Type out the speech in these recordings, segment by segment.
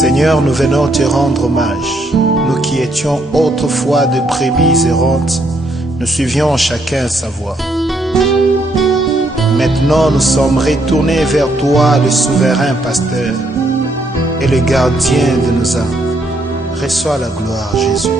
Seigneur, nous venons te rendre hommage. Nous qui étions autrefois de brebis errantes, nous suivions chacun sa voie. Maintenant, nous sommes retournés vers toi, le souverain pasteur et le gardien de nos âmes. Reçois la gloire, Jésus.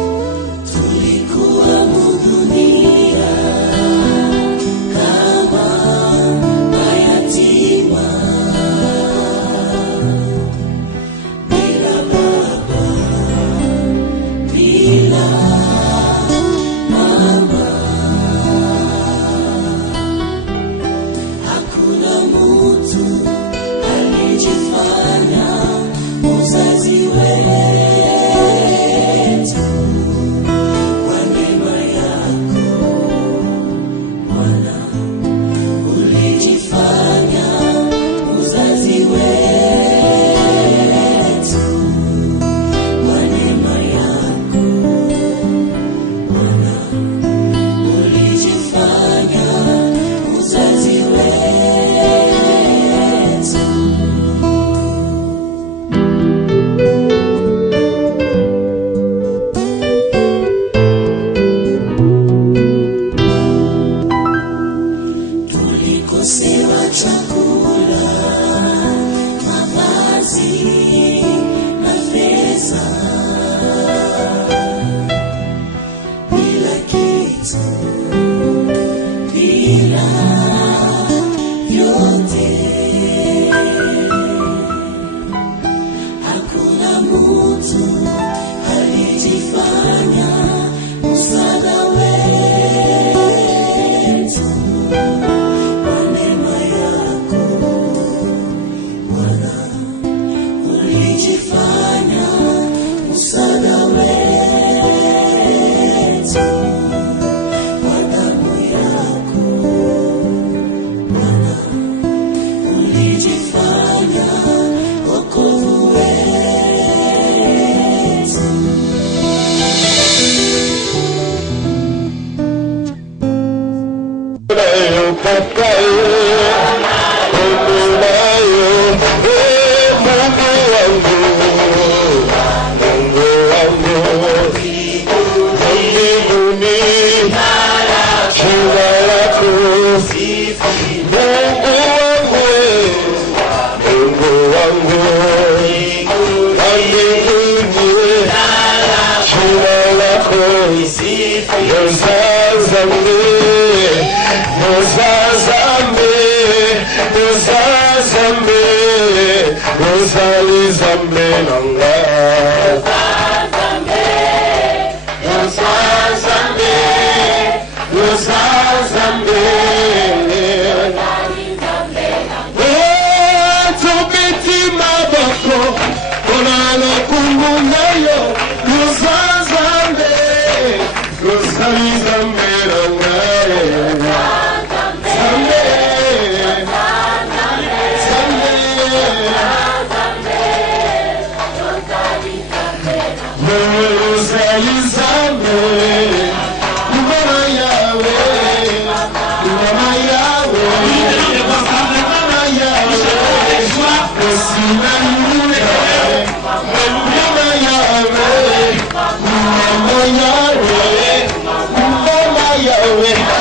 Yahweh,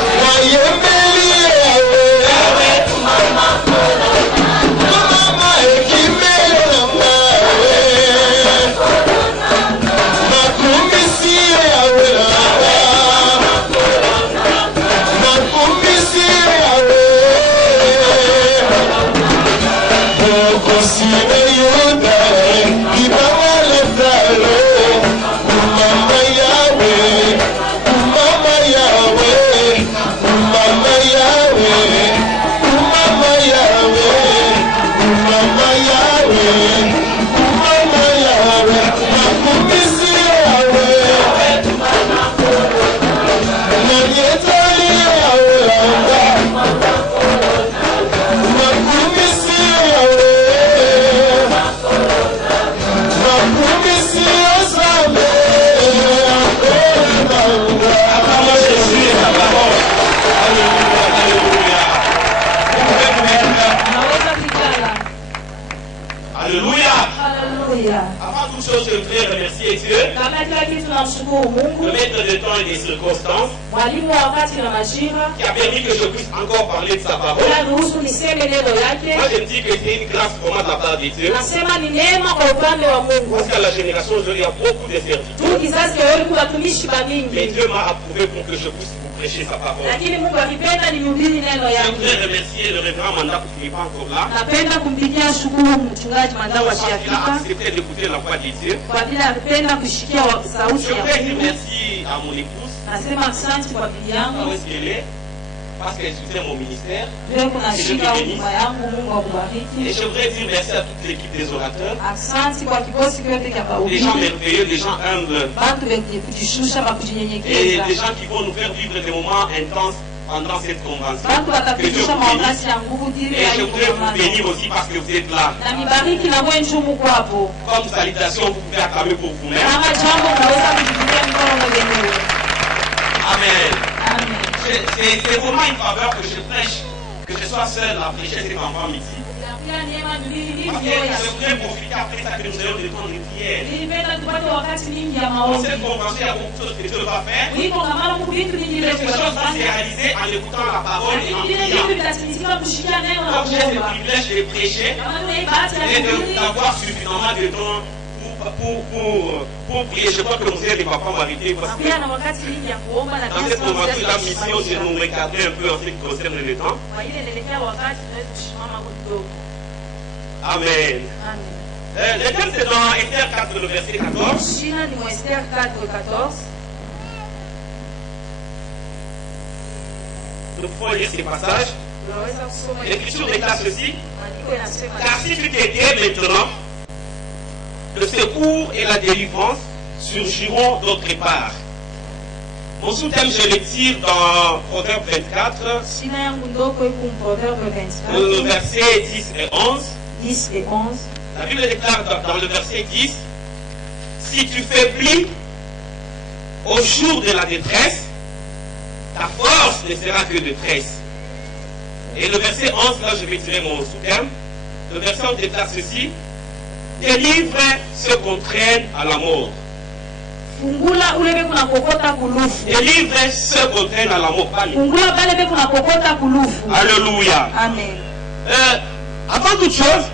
je voudrais remercier Dieu, le maître de temps et des circonstances, qui a permis que je puisse encore parler de sa parole. Moi, je me dis que c'est une grâce pour moi de la part de Dieu. Parce qu'à la génération, il y a beaucoup de serviteurs. Mais Dieu m'a approuvé pour que je puisse vous prêcher sa parole. Je voudrais remercier le révérend Manda qui n'est pas encore là. Il a accepté d'écouter la voix de Dieu. Je voudrais dire merci à mon épouse. Où est-ce qu'elle est? Parce qu'elle soutient mon ministère. Et je voudrais dire merci à toute l'équipe des orateurs. Des gens merveilleux, des gens humbles. Et des gens qui vont nous faire vivre des moments intenses pendant cette convention. Que Dieu vous bénisse. Et je voudrais vous bénir aussi parce que vous êtes là. Comme salutation, vous pouvez acclamer pour vous-même. Amen. C'est vraiment une faveur que je prêche, que je sois seul à prêcher cet enfant ici. Parce que je voudrais profiter après ça que nous ayons des temps de prière. Dans cette convention, il y a beaucoup de choses que Dieu va faire. Quelque chose va se réaliser en écoutant la parole et en priant. Donc j'ai ce privilège de prêcher et d'avoir suffisamment de temps pour prier. Je crois que nous sommes des papas marités parce que dans cette convention, la mission, c'est de nous recadrer un peu en ce qui concerne le temps. Amen. Le thème, c'est dans Esther 4, le verset 14. Nous pouvons lire ces passages. L'écriture déclare ceci. Car si tu t'étais maintenant, le secours et la délivrance surgiront d'autre part. Mon sous-thème, je le tire dans Proverbe 24, le verset 10 et 11. La Bible déclare dans le verset 10, si tu faiblis au jour de la détresse, ta force ne sera que détresse. Et le verset 11, là je vais tirer mon sous-thème. Le verset 11 déclare ceci. Délivre ceux qu'on traîne à la mort. Délivre ceux qu'on traîne à la mort. Alléluia. Amen. Avant toute chose,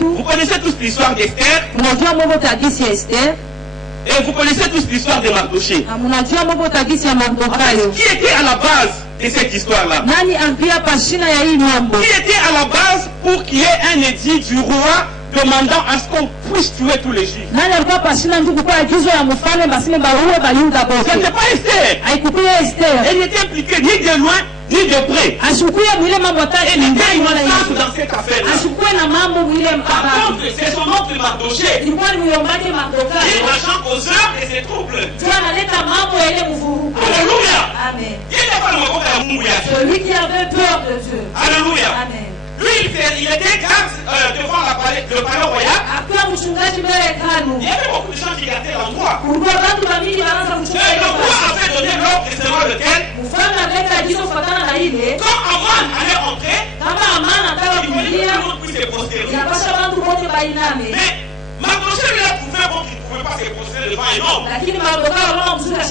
vous connaissez tous l'histoire d'Esther. Et vous connaissez tous l'histoire de Mardoché. Qui était à la base de cette histoire-là? Qui était à la base pour qu'il y ait un édit du roi demandant à ce qu'on puisse tuer tous les juifs? Ce n'était pas Esther. Elle n'était impliquée ni de loin ni de près. Elle était innocente dans cette affaire-là. Par contre, c'est son oncle Mardoché qui est l'agent causeur de ces troubles. Alléluia. Celui qui avait peur de Dieu. Alléluia. Lui, il était garde devant le palais royal. Il y avait beaucoup de gens qui gardaient l'endroit. Le roi avait donné l'ordre selon lequel, quand Aman allait entrer, il fallait que tout le monde puisse se prosterner. Mais Mardoché lui a prouvé qu'il ne pouvait pas se prosterner devant un homme. Alors cela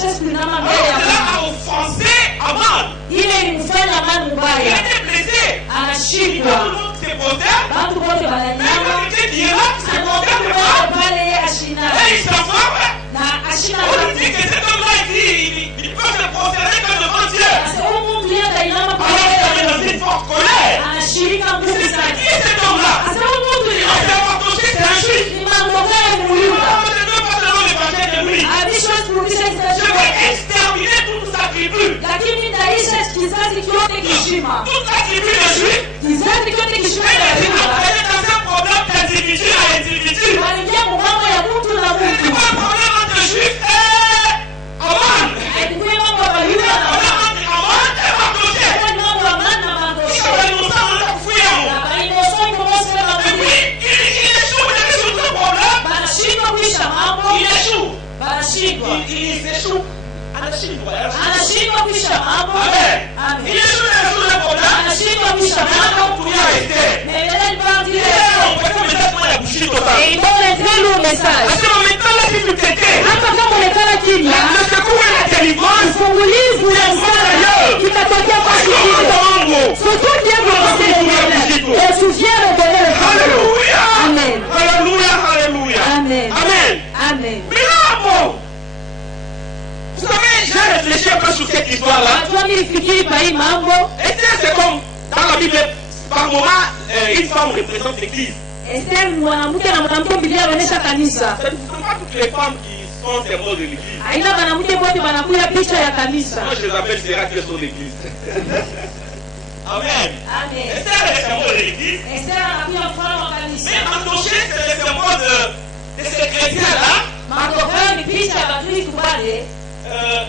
a offensé Aman. Il était blessé. Tout le monde se prosterne. Mais quelqu'un qui est là, se prosterne pas. Et il s'informe. On lui dit que cet homme-là, il peut se prosterner comme devant Dieu. Alors il est dans une forte colère. C'est qui cet homme-là? C'est Mardoché, c'est un juif. Je ne veux pas seulement l'évangile de lui. Je vais exterminer toute sa tribu. Toute la tribu de juifs. Elle est dans un problème d'individu à individu. C'est pas un problème entre juifs et Aman. C'est un problème entre Aman et Mardoché. Il y a innocent, on l'a fouillé. Et puis, il échoue, il est sur ce problème. Il échoue. Il s'échoue. Il est sur le problème. Et ils vont entrer Esther, c'est comme dans la Bible, par moment, une femme représente l'église. Esther, mwanamke na mwanamke Biblia inaonyesha kanisa. Ce ne sont pas toutes les femmes qui sont symboles de l'église. Haina mwanamke wote wanakuya picha ya kanisa. Moi, je les appelle Sérat qui sont l'église. Amen. Amen. Esther est le symbole de l'église. Esther anakuya mfano wa kanisa. Mais Mardoché, c'est le symbole de ces chrétiens-là. Mardoché ni picha ya Bakristo wale.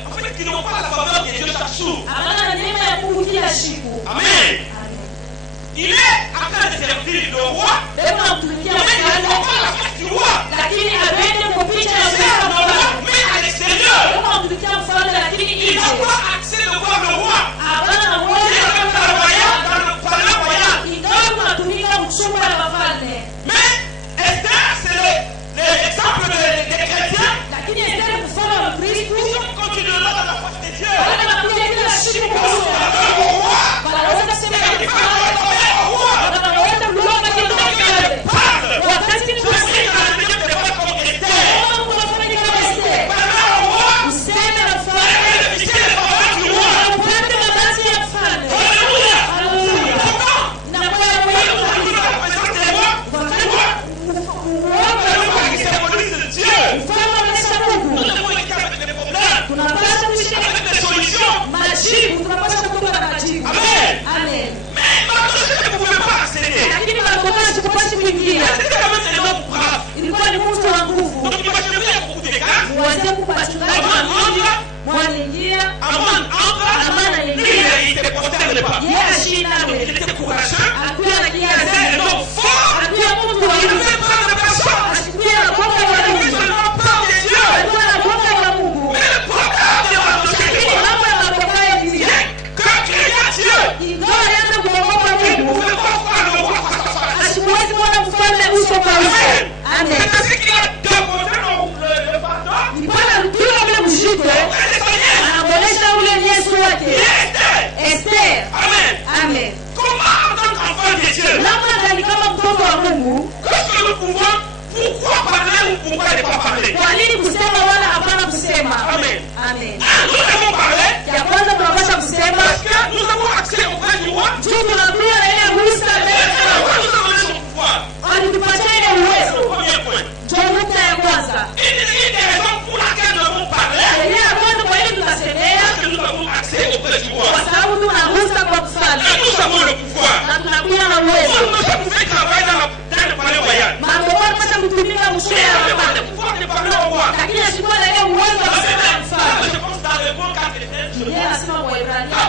En fait, qui n'ont pas la faveur de Dieu chaque jour. Abana neema ya Mungu kila siku. Amen. Il est en train de servir le roi. Mais il n'a pas la face du roi. Mais à l'extérieur, il n'a pas accès de voir le roi. Il est même dans le palais royal. Mais Esther, c'est l'exemple des chrétiens. Ils continueront dans la face de Dieu.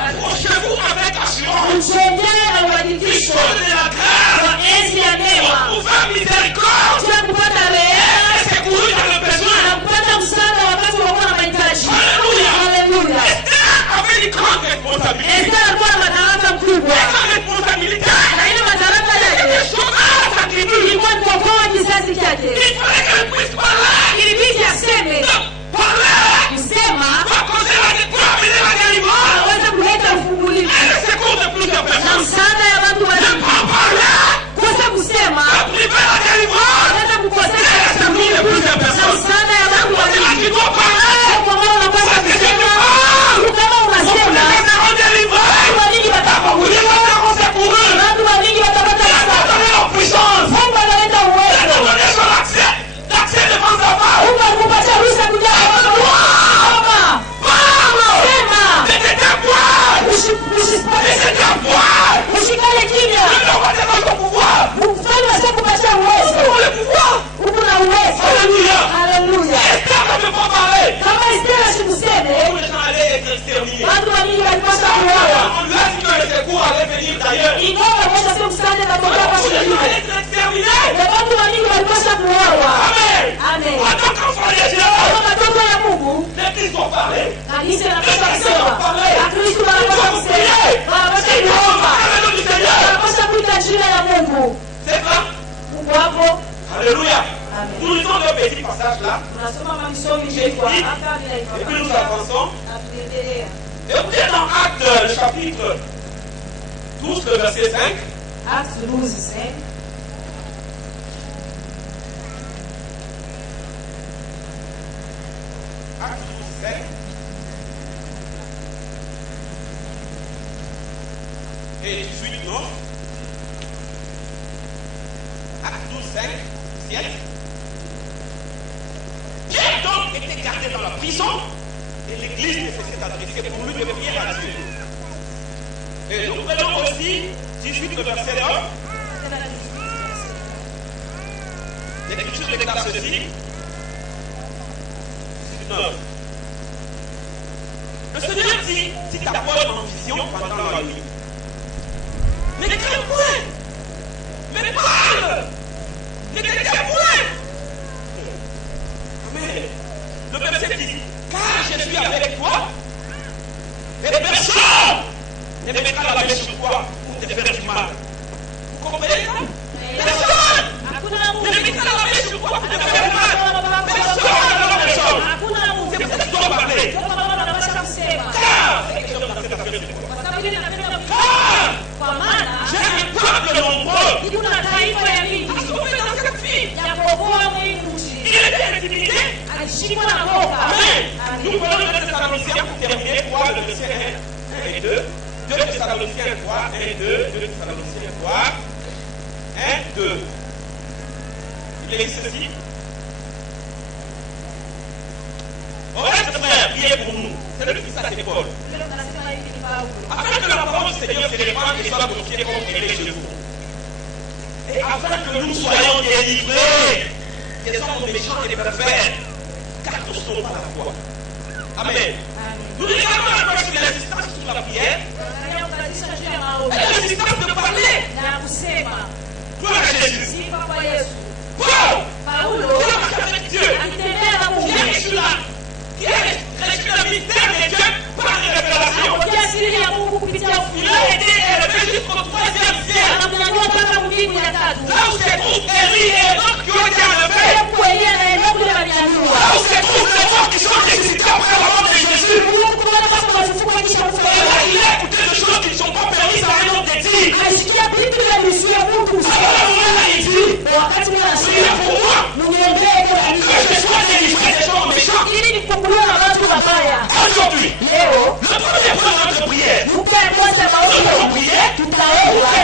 Approchez-vous avec assurance. Trouver miséricorde. Et secourir dans le besoin. Alléluia. Esther avait une grande responsabilité. Sa responsabilité. Quelque chose à sa tribu. Il fallait qu'elle puisse parler. Pour causer la victoire, mais la délivrance. Et le secours de plusieurs personnes. Ne pas parler. Pour priver la délivrance. Et le secours de plusieurs personnes. C'est-à-dire qu'il doit parler. Parce que c'est du mal. Pour que les seront délivrés. Les seront secourus. Et donner leur puissance. Et donner son accès. L'accès devant sa part. Alléluia. Nous lisons le petit passage là. Et puis nous avançons. Et vous êtes dans Actes, le chapitre 12, le verset 5. Actes 12, 5. Actes 12, 5. et 18, non? Acte 12, 5, ciel. Pierre donc était gardé dans la prison et l'église ne cessait d'adresser pour lui de prières à Dieu. Et nous prenons aussi 18, le verset 1. L'Écriture déclare ceci. 19. Le Seigneur dit à Paul en vision pendant la nuit. Mais ne crains point. Mais parle. Ne te tais point. Amen. Le verset dit, car je suis avec toi, et personne ne mettra la main sur toi pour te faire du mal. Vous comprenez ça? Personne ne mettra la main sur toi pour te faire du mal. Personne. C'est pour ça que tu dois parler. Car j'ai un peuple nombreux. Il était intimidé. Amen. Nous prenons 2 Thessaloniciens pour terminer. 3, le verset 1 et 2. 2 Thessaloniciens 3, 1 et 2. 2 Thessaloniciens 3, 1, 2. Il est ceci. Au reste, frère, priez pour nous. C'est le fils à l'école. Afin que la parole du Seigneur se répande et soit glorifiée comme elle est chez vous. Et afin que nous soyons délivrés des hommes méchants et des pervers, car nous sommes par la foi. Amen. Nous regardons un peu sur l'assistance sur la prière. Et l'assistance de parler. Gloire à Jésus. Paul, qui a marché avec Dieu, qui a reçu la ministère de Dieu par révélation. Il a été élevé jusqu'au 3e ciel. Là où se trouve Élie et d'autres qui ont été enlevés. Là où se trouvent les morts qui sont ressuscités après la mort de Jésus. Et là, il a écouté des choses qui ne sont pas permises à un homme de dire. Alors, il dit, priez pour moi. Que je sois délivré des gens méchants. Aujourd'hui, le premier point de notre prière, nous devons prier pour que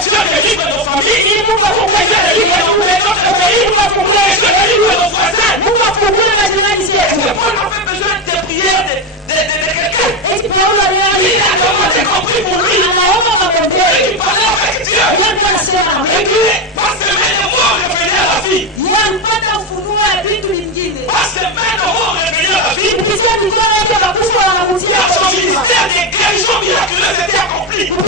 Dieu délivre nos familles, pour que Dieu délivre nos pays, pour que Dieu délivre nos voisins. C'est pourquoi on a besoin de prier de quelqu'un. Il a demandé compris pour lui. Il parlait avec Dieu. Et puis, par semaine, on va révéler à la vie. Par semaine, on va révéler à la vie. Son ministère des guérisons miraculeuses était accompli. Il dit,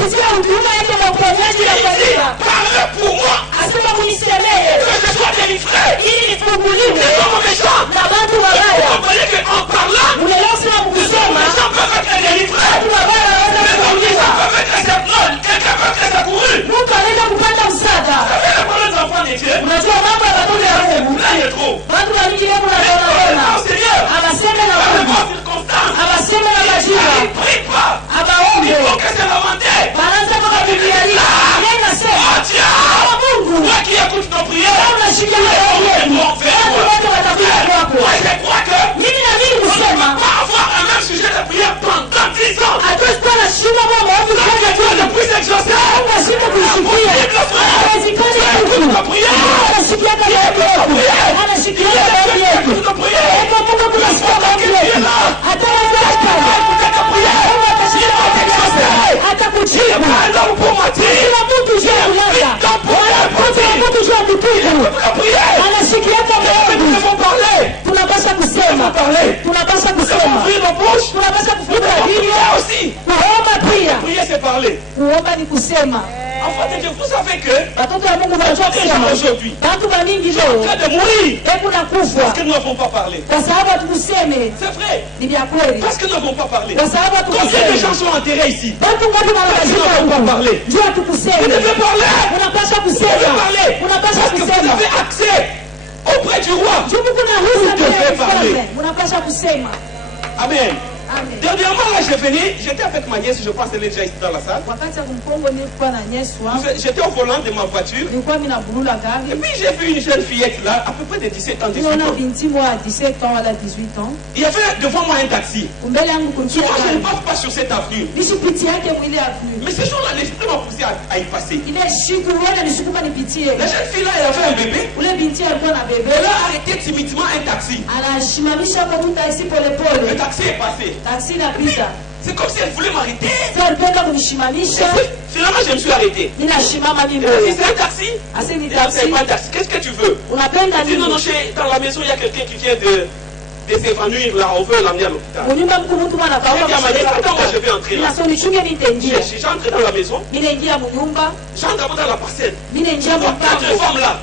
parlez pour moi. Que je sois délivré. Des hommes méchants. Vous comprenez qu'en parlant, les hommes méchants peuvent être délivrés. Les hommes méchants peuvent être acceptés. Quelqu'un peut être secouru. Vous savez le problème des enfants de Dieu. Là, il est trop. Il prie pas. Il faut que c'est lamenter. Toi qui écoutes nos prières, je crois que on ne va pas avoir un même sujet de prière pendant 10 ans. Dieu ne puisse exaucer. Écoute nos prières. Tunapaswa kusema. Tunapaswa aussi. Prier c'est parler. Kuomba ni kusema. Enfant de Dieu, vous savez que watoto wa Mungu wanajua kusema. Aujourd'hui, watu wa mingi ils sont en leo train de mourir hebu nakufa parce que nous n'avons pas parlé. kwa sababu hatukuseme. C'est vrai. Ni vya kweli. Parce que nous n'avons pas parlé. Kwa sababu Combien de hatukuseme. gens sont enterrés ici? Watu ngapi wanalazima huko parler. Jua Vous hatukuseme. devez parler. Unapaswa Vous devez kusema. parler. Unapaswa Parce que vous kusema. avez accès auprès du roi. Juu kuna ruhusa Vous devez mbele ya parler. mfalme. Unapaswa kusema. Amen. Dernièrement, là, j'étais avec ma nièce, je pense qu'elle est déjà ici dans la salle. J'étais au volant de ma voiture. Et puis j'ai vu une jeune fillette là, à peu près de 17 ans, 18 ans. Il y avait devant moi un taxi. Souvent, je ne passe pas sur cette avenue. Mais ce jour-là, l'esprit m'a poussé à y passer. La jeune fille là, elle avait un bébé. Elle a arrêté timidement un taxi. Le taxi est passé. C'est comme si elle voulait m'arrêter. Finalement, je me suis arrêté. C'est un taxi. C'est pas un taxi. Qu'est-ce que tu veux? Elle dit non, dans la maison, il y a quelqu'un qui vient de s'évanouir là, on veut l'amener à l'hôpital. Attends, moi je vais entrer là. J'entre dans la maison. J'entre d'abord dans la parcelle. Quatre femmes là.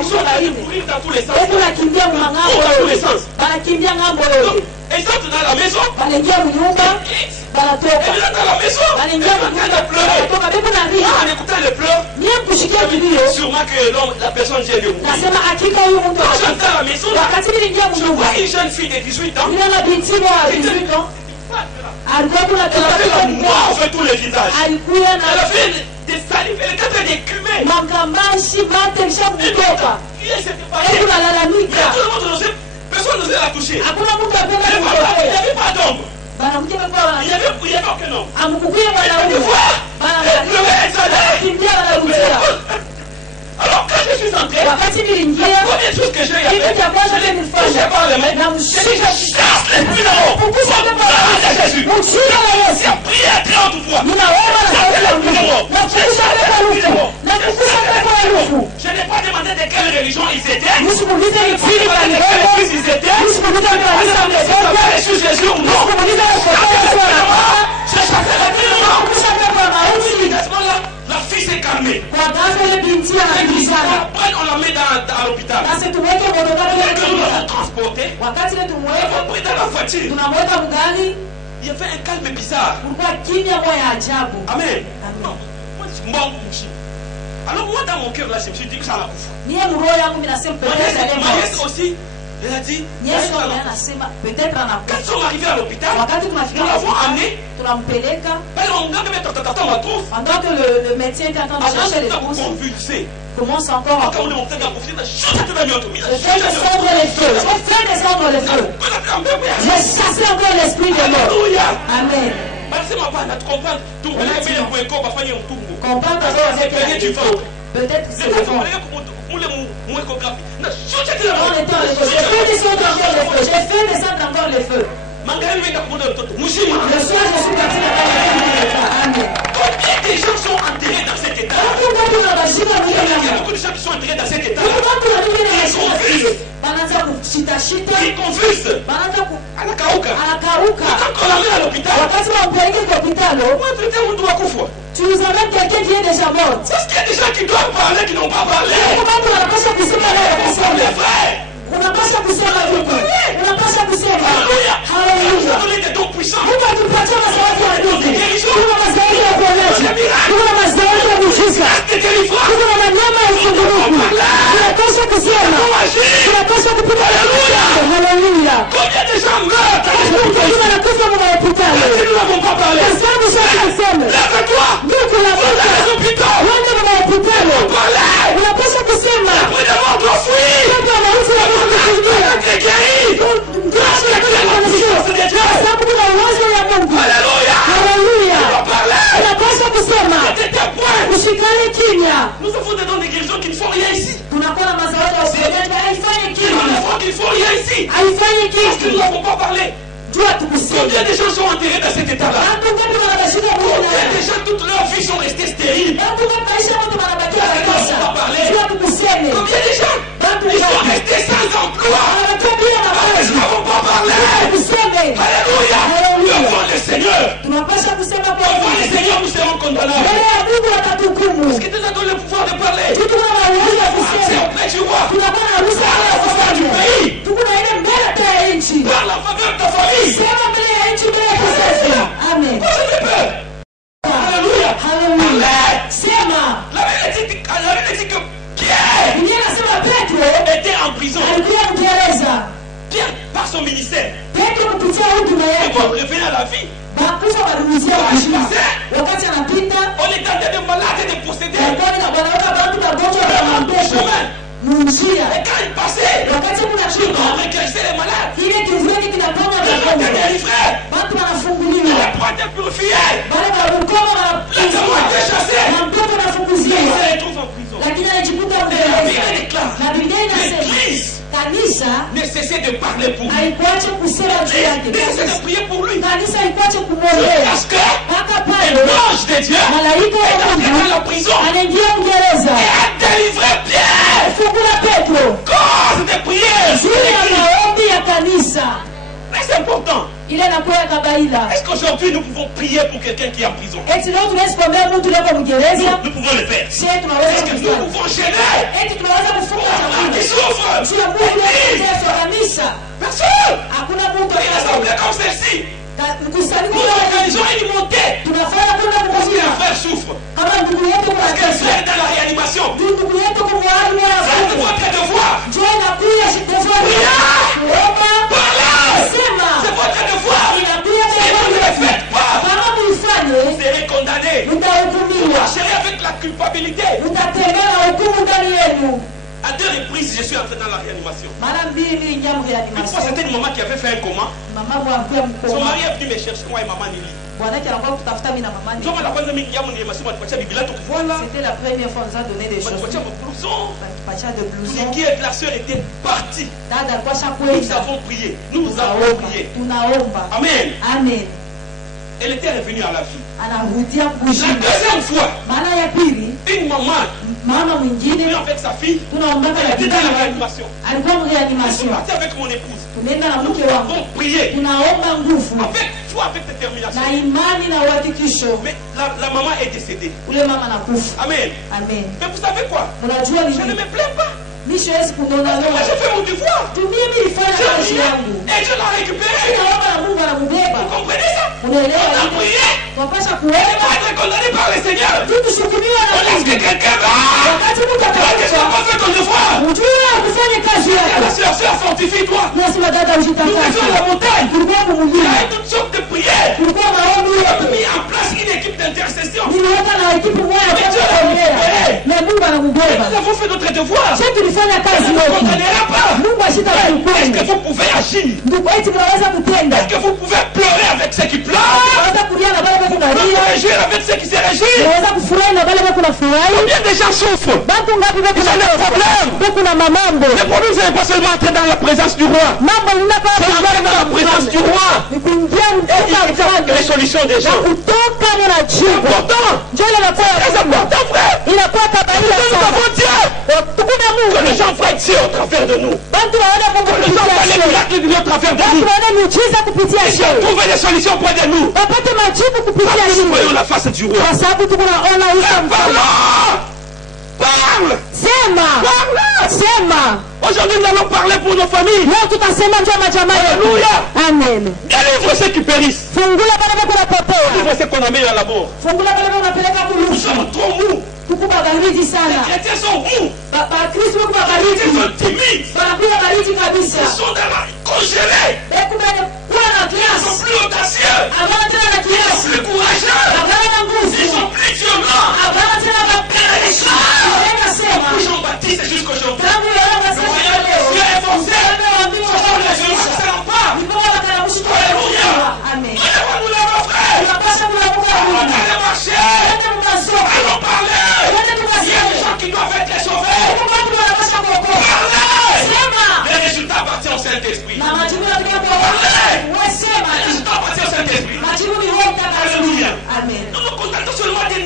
Ils sont en train de courir dans tous les sens. Elles entrent dans la maison. Elles entrent dans la maison. Elles sont en train de pleurer. En écoutant les pleurs, sûrement que la personne vient de mourir. Quand j'entends la maison, je vois une jeune fille de 18 ans. Elle a fait comme moi, on fait tous les visages. Elle a fait des salives, elle était en train d'écumer. Personne n'osait la toucher. Il n'y avait pas d'homme. Il n'y avait aucun homme. Elle pleurait, elle s'allait. Alors quand je suis entré, la première chose que j'ai fait, j'ai pas les mains, j'ai dit je chasse l'esprit là-haut. Jésus. J'ai prié à très haute voix. Je n'ai pas demandé de quelle religion ils étaient. Je n'ai pas demandé de quelle église ils étaient. Je n'ai pas demandé si ça avait reçu Jésus ou non. Je chassais l'esprit là-haut. La fille s'est calmée. Après, on la met à l'hôpital. On l'a transportée. On l'a pris dans la voiture. Il y avait un calme bizarre. Amen. Alors moi dans mon cœur là, je me suis dit que ça la bouffe. Ma nièce aussi, elle a dit, quand ils sont arrivés à l'hôpital, nous l'avons amené. Pendant que le médecin était en train de chercher les pouces, commence encore à faire descendre les feux. J'ai chassé encore l'esprit de mort. Amen. Comprends d'abord avec du vent. Peut-être que c'est le vent. J'ai fait descendre encore les feux. Le soir, je suis parti là-bas. Combien de gens sont enterrés dans cet état? Il y a beaucoup de gens qui sont enterrés dans cet état. Ils confusent. À la Kaouka. Quand on l'amène à l'hôpital, tu nous amènes quelqu'un qui est déjà mort. Parce qu'il y a des gens qui doivent parler, qui n'ont pas parlé. Unapasha kusema vipi? Unapasha kusema haleluya. Mungu atupatie mazawadi ya ndugu. Kuna mazawadi ya kuonesha. Kuna mazawadi ya miujiza. Kuna maneno ya ufunguzi. Tunapasha kusema. Tunapasha kupita haleluya. Haleluya. Kuna nakufa kwa hospitali. Kwa sababu sasa kusema. Ndugu la hospitali. Wende kwa hospitali. Unapasha kusema. Nous avons des dons de guérison qui ne font rien ici. Nous n'avons pas ici. Parce que nous n'avons pas parlé. Combien de gens sont enterrés dans cet état-là? Combien de gens toute leur vie sont restés stériles? Parce qu'ils n'ont pas parlé. Combien de gens ils sont restés sans emploi? Parce qu'ils n'ont pas parlé. Alléluia. Devant le Seigneur. Devant le Seigneur, nous serons condamnables. Parce qu'il nous a donné le pouvoir de parler. C'est au plein, tu vois. Par la faveur du pays. Par la faveur de ta famille. Amen. Moi, je n'ai peur. Alléluia. La Bible dit que Pierre était en prison. Pierre, par son ministère, Petro kupitia huduma il yake va revenir à la vie. bakufa barudishia uzima. Wakati anapita On est dans des malades et des possédés. wanaona watu wagonjwa wa mapepo munjia. Et quand il passait, Wakati kunapita on régressait les malades. ile kizuri kinapona Les gens étaient délivrés. watu wanafunguliwa. Les poids étaient purifiés. Wale walikuwa Les gens étaient chassés. na mtoto Ils anafunguliwa. se retrouvent en prison. Lakini anajikuta La Bible mgereza. déclare, Na Biblia inasema l'Église kanisa ne cessait de parler pour lui. haikuache kusema juu yake. Ne cessait de prier pour lui. Kanisa haikuache kumwombea. Parce que Mpaka un pale ange de Dieu malaika wa est entré dans la Mungu prison anaingia mgereza. et a délivré Pierre. Fungula Petro. Cause de prière sur Juu ya l'Église. maombi ya kanisa. C'est important. Ile inakuwa ya kawaida. Est-ce qu'aujourd'hui nous pouvons prier pour quelqu'un qui est en prison? Eti leo tunaweza kuombea mtu leo mgereza. Nous pouvons le faire. Sisi tunaweza Est-ce que nous kufanya. pouvons gêner Eti tunaweza kufunga quelqu'un qui chakula. souffre? Juu ya Mungu yetu kanisa. Personne. Hakuna mtu Une assemblée comme celle-ci, mkusanyiko nous wa organisons une montée. tunafanya kwenda Parce que kuhubiri. un frère souffre. Kama ndugu yetu kuna Parce qu'un kesi. frère est dans la réanimation. Ndugu yetu kumwali na C'est Mungu. votre devoir. Njoo na kuya shikofoni. Kuomba. Sema. C'est votre devoir. Inakuya Si vous ne le faites pas, kama mlifanye vous serez condamné. Vous mtahukumiwa. marcherez avec la culpabilité. Mtatembea na hukumu ndani yenu. À 2 reprises, je suis entré dans la réanimation. Mara mbili nyambo ya Une fois, animation. c'était une maman qui avait fait un coma. Mama mwakuya Son mkoma. mari est venu me chercher, moi et maman Nili. Bwanake anakuwa kutafuta mimi na mama ni. Ndio la kwanza mimi yangu ni masomo alipatia Biblia tu voilà. C'était la première fois on nous a donné des choses. Alipatia mon blouson. Pacha de blouson. L'équipe de la sœur était partie. Dada kwa Nous shakwenda. avons prié. Nous avons Tunaomba. prié. Tunaomba. Amen. Amen. Elle était revenue à la vie. Anarudia La kuishi. deuxième fois, Mara ya pili une maman mama mwingine venu avec sa fille. tunaombaka na Elle était dans la kijana réanimation. alikuwa Je suis mreanimation. parti avec mon épouse. Tumeenda na Nous mke wangu. avons prié. Tunaomba nguvu Avec foi, avec détermination. na imani na uhakikisho. Mais la maman est décédée. Ule mama anakufa. Amen. Amen. Mais vous savez quoi? Unajua Je ne nini? me plains pas. Mimi siwezi kunona Moi, leo. j'ai fait mon devoir. Tumie mimi nilifanya J'ai kazi prié yangu. et Dieu l'a récupéré. Tunaomba na Mungu anambeba. Vous comprenez ça? Unaelewa On a hiyo? prié. Tunapaswa On va kuomba. être condamné par le Seigneur. Tutushukumiwa na Est-ce que Mungu. quelqu'un va? Wakati mtu Toi qui n'as atakufa. pas fait ton devoir. Ujue kufanya kazi La yako. sœur, fortifie-toi. Nasema dada Nous étions à la ujitakase. montagne. Kulikuwa Il y kumjua. a toutes sortes de prières. Kulikuwa maombi On a yote. mis en place une équipe d'intercession. Niliweka na ekipu moja kwa kuombea. Na Mungu anambeba. Nous avons fait notre devoir. Sisi tulifanya Ça kazi ne vous yote. condamnera pas. Mungu ashita Est-ce que kuhukumu. vous pouvez agir? Ndugu eti tunaweza kutenda. Est-ce que vous pouvez pleurer avec ceux qui pleurent? Tunaweza kulia na wale wako Vous kulia. pouvez réjouir avec ceux qui se réjouissent? Tunaweza kufurahi na wale wako kufurahi. Combien de gens souffrent? Bantu ngapi wako Ils ont des problèmes. wako na mamambo. Mais pour nous, c'est pas seulement entrer dans la présence du roi. Mambo linapa C'est entrer dans la présence du roi. ni kuingia Et mtoka les solutions des gens. kutoka na jibu. Pourtant, Njoo inakuwa c'est important, frère. inakuwa kabaila Nous sana. avons Dieu. Tukuna Que Mungu. les gens voient Dieu au travers de nous. Bantu waone Mungu Que les gens voient les kupitia miracles de Dieu au travers de Bantu nous. waone miujiza kupitia Ils ont shehe. trouvé des solutions près de nous. Wapate majibu kupitia Nous shehe. voyons la face du roi. Kwa sababu tunaona uso mkubwa. Parle. Sema. Parle. Sema. Aujourd'hui, nous allons parler pour nos familles. Leo tutasema njoo majamaa yetu. Alléluia. Amen. Délivre ceux qui périssent. Fungula bale bako napotea. Délivre ceux qu'on a mis à la mort. Fungula bale bako napeleka Nous kulushi. sommes trop mous. Tuko baridi Les sana. chrétiens sont mous. Bakristo wako Les baridi. chrétiens sont timides. Banakuwa baridi Ils kabisa. sont dans la congelés. Bekumene kuwa na Ils sont kiasi. plus audacieux. Abana tena na Ils sont kiasi. plus courageux. Abana na Ils nguvu. sont plus violents. Abana tena na Quel Nenda sema. Jean-Baptiste jusqu'aujourd'hui. Tangu leo na Le royaume des cieux est foncé. Ce sont les violences qui s'emparent. Alléluia. Amen. Lève-nous les mains, frère. Tunapasha kulamuka Mungu. Allons marcher. Twende mkasoma. Allons parler. Twende Il y a tukasema. des gens qui doivent être sauvés. Watu wanapasha kuokoka. Parlez. Sema. Les résultats appartiennent au Saint-Esprit. Na majibu yanakuja kwa Mungu. Wewe sema. Les résultats appartiennent au Saint-Esprit. Majibu ni Roho Mtakatifu. Alléluia. Amen. Nous nous contentons seulement de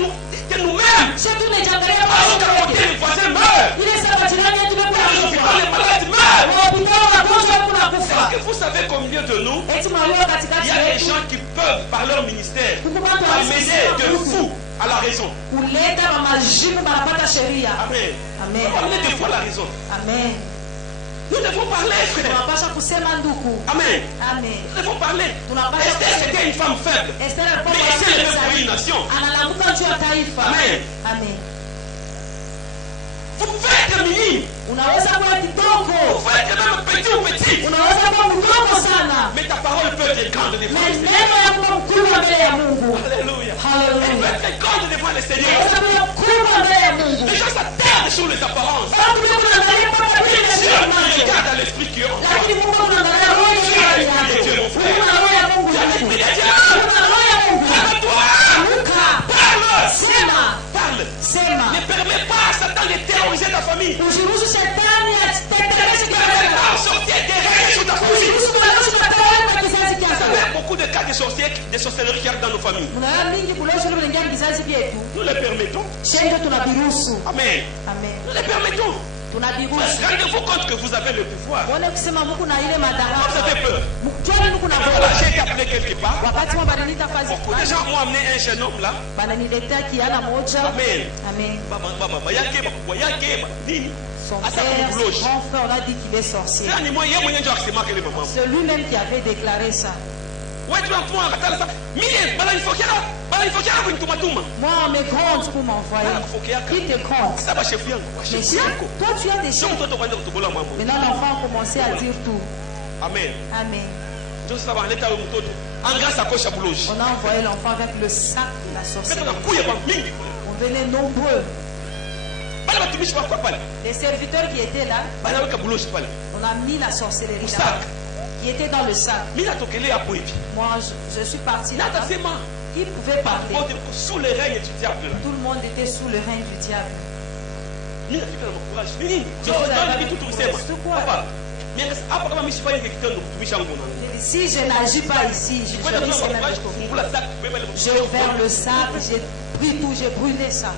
nous-mêmes. Sisi tunajiangalia Alors qu'à kwa côté, les voisins meurent. ile sema jirani yetu Dans kwa l'hôpital, les malades meurent. Hospitali wagonjwa kuna kufa. Est-ce que vous savez qu'au milieu de nous, Eti mnajua il katikati y a des yetu gens qui peuvent, par leur ministère, tuko watu amener de fous à la raison. kuleta majibu wanapata sheria. Amen. Amen. Amener des fois à la raison. Amen. Nous devons parler, frère. Tunapasha kusema ndugu. Amen. Amen. Nous devons parler. Tunapasha Esther, c'était une femme faible. Esther alikuwa Mais mwanamke elle est mzuri. une nation. Analamuka juu ya taifa. Amen. Amen. Vous pouvez être minime. Unaweza kuwa Vous kidogo. pouvez être même petit ou petit. Unaweza Mais ta parole peut être grande devant le Seigneur. Alléluia. Elle peut être grande devant le Seigneur. Les gens s'attardent sur les apparences. Regarde à l'esprit qui est en toi. Parle. Ne permets pas à Satan de terroriser ta famille. Sortir des règles sur ta famille. Il y a beaucoup de cas de sorcellerie qui arrivent dans nos familles. Nous les permettons. Amen. Nous les permettons. Rendez-vous compte que vous avez le pouvoir. Vous avez peur. J'ai été appelé quelque part. Beaucoup de gens m'ont amené un jeune homme là. Amen. Son frère, son grand frère, on a dit qu'il est sorcier. C'est lui-même qui avait déclaré ça. Moi, on me compte pour m'envoyer. Qui te compte? Mais toi, tu as des choses. Maintenant, l'enfant a commencé à dire tout. Amen. Amen. On a envoyé l'enfant avec le sac de la sorcellerie. On venait nombreux. Les serviteurs qui étaient là, on a mis la sorcellerie là, qui était dans le sac. Moi, je suis parti là. Qui pouvait parler? Sous le règne du diable. Tout le monde était sous le règne du diable. Si je n'agis pas ici, j'ai ouvert le sac, j'ai pris tout, j'ai brûlé ça.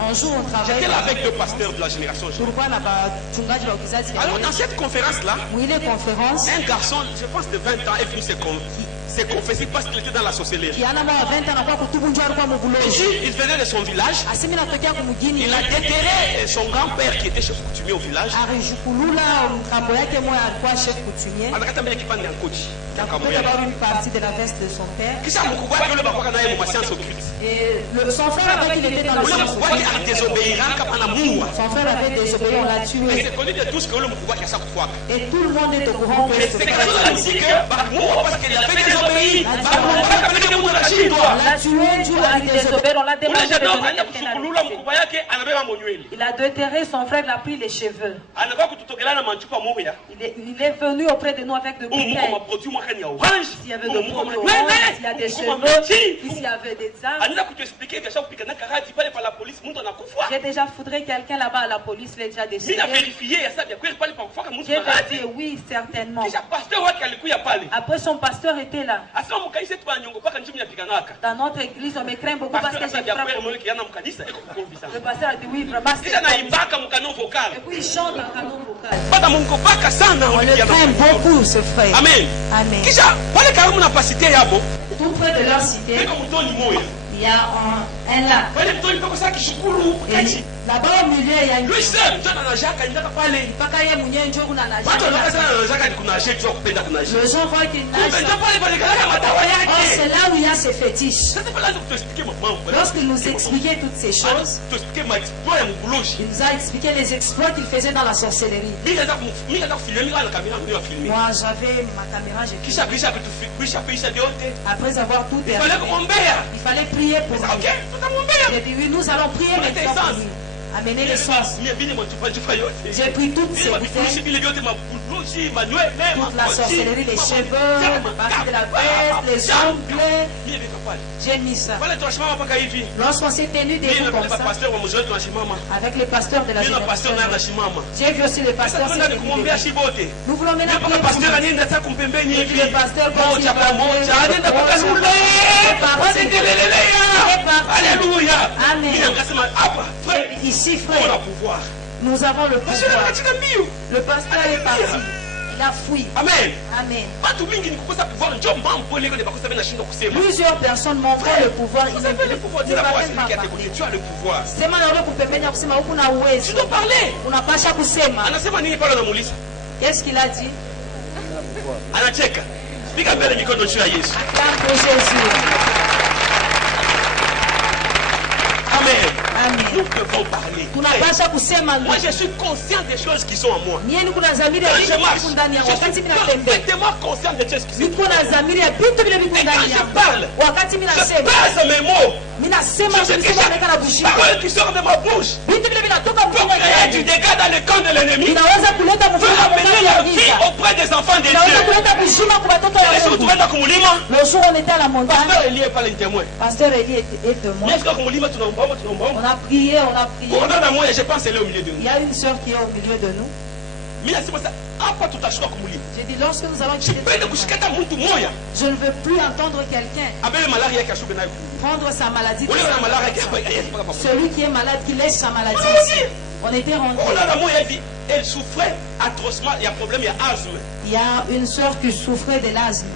Un jour, on travaille. J'étais là avec deux pasteurs de la génération. Alors, dans cette conférence-là, un garçon, je pense de 20 ans, est venu s'est confessé parce qu'il était dans la sorcellerie. Il venait de son village. Il a déterré son grand-père qui était chef coutumier au village. Une partie de la veste de son père. Et son frère avait qu'il était dans le sens. Son frère avait désobéi, on l'a tué. Et tout le monde est au courant que ce frère l'a tué, Dieu a désobéi, on l'a demandé de il a déterré son frère, il a pris les cheveux. Il est venu auprès de nous avec de bouteilles. S'il y avait de produits orange, s'il y a des cheveux, s'il y avait des armes. J'ai déjà foudré quelqu'un là-bas à la police, il est déjà décédé. J'ai dit oui, certainement. Après, son pasteur était là. Dans notre église, on me craint beaucoup parce que j'ai frappé. Le pasteur a dit oui, vraiment. Et puis il chante en canon vocal. On le craint beaucoup, ce frère. Amen. Amen. Tout près de leur cité, il y a un lac. Là-bas au milieu, il y a une... C'est là où il y a ses fétiches. Lorsqu'il nous expliquait toutes ces choses, il nous a expliqué les exploits qu'il faisait dans la sorcellerie. Moi, j'avais ma caméra, j'ai filmé. Après avoir tout terminé, il fallait prier pour lui. J'ai dit oui, nous allons prier maintenant pour lui. Amener l'essence. J'ai pris toutes ces bouteilles, toute la sorcellerie, les cheveux, les parties de la veste, les ongles. J'ai mis ça. Lorsqu'on s'est tenu debout comme ça, avec le pasteur de la génération, j'ai vu aussi le pasteur. Nous voulons maintenant prier pour lui. Le pasteur continue à Alléluia. Amen. Ici, frère, nous avons le pouvoir. Le pasteur est parti. Il a fui. Amen. Amen. Plusieurs personnes m'envoient le pouvoir. Vous avez le pouvoir. Dis la voix, celui qui a t'écouté. Tu as le pouvoir. Tu dois parler. Qu'est-ce qu'il a dit? Anacheka. Piga mbele mikono juu ya Yesu. Acclame pour Jésus. Amen. Amen. Nous devons parler. Tunapasha kusema Moi, je suis conscient des choses qui sont en moi. Mie niko na zamiri ya Quand vitu je marche, viko ndani yangu je wakati suis mimi natembea. parfaitement conscient des choses qui sont Niko en na moi. zamiri ya vitu vile viko Et ndani quand je yangu. parle, Wakati mimi je nasema, pèse mes mots. mimi nasema Je sais que kusema neka na chaque bushika. parole qui sort de ma bouche Vitu vile vinatoka peut mkono créer du yangu. dégât dans le camp de l'ennemi. Inaweza kuleta Peut mfano amener kwa la vie giza. auprès des enfants de Inaweza Dieu. kuleta kushima kwa watoto Les ya jours où Mungu. tu vas dans Kumulima, Le jour où on était à la montagne, pasteur Elie est pas le témoin. pasteur Eli est témoin. Mais quand Kumulima, tu n'as pas, tu n'as On pas. a prié, on a prié. On a moi, je pense qu'elle est au milieu de Il nous. y a une sœur qui est au milieu de nous. Mais c'est pour ça. Apa tutashika Kumulima. J'ai dit, lorsque nous allons quitter Pende cette kushikata mtu moya. je ne veux plus entendre quelqu'un Abele malaria yake ashuke nayo. prendre sa maladie. Ule wana malaria yake hapa yeye mpaka pamoja. Celui qui est malade, qui laisse sa maladie On l'a ici. dit. On était On rentrés. a la moya dit, elle souffrait atrocement, il y a problème, il y a asthme. Il y a une sœur qui souffrait de l'asthme.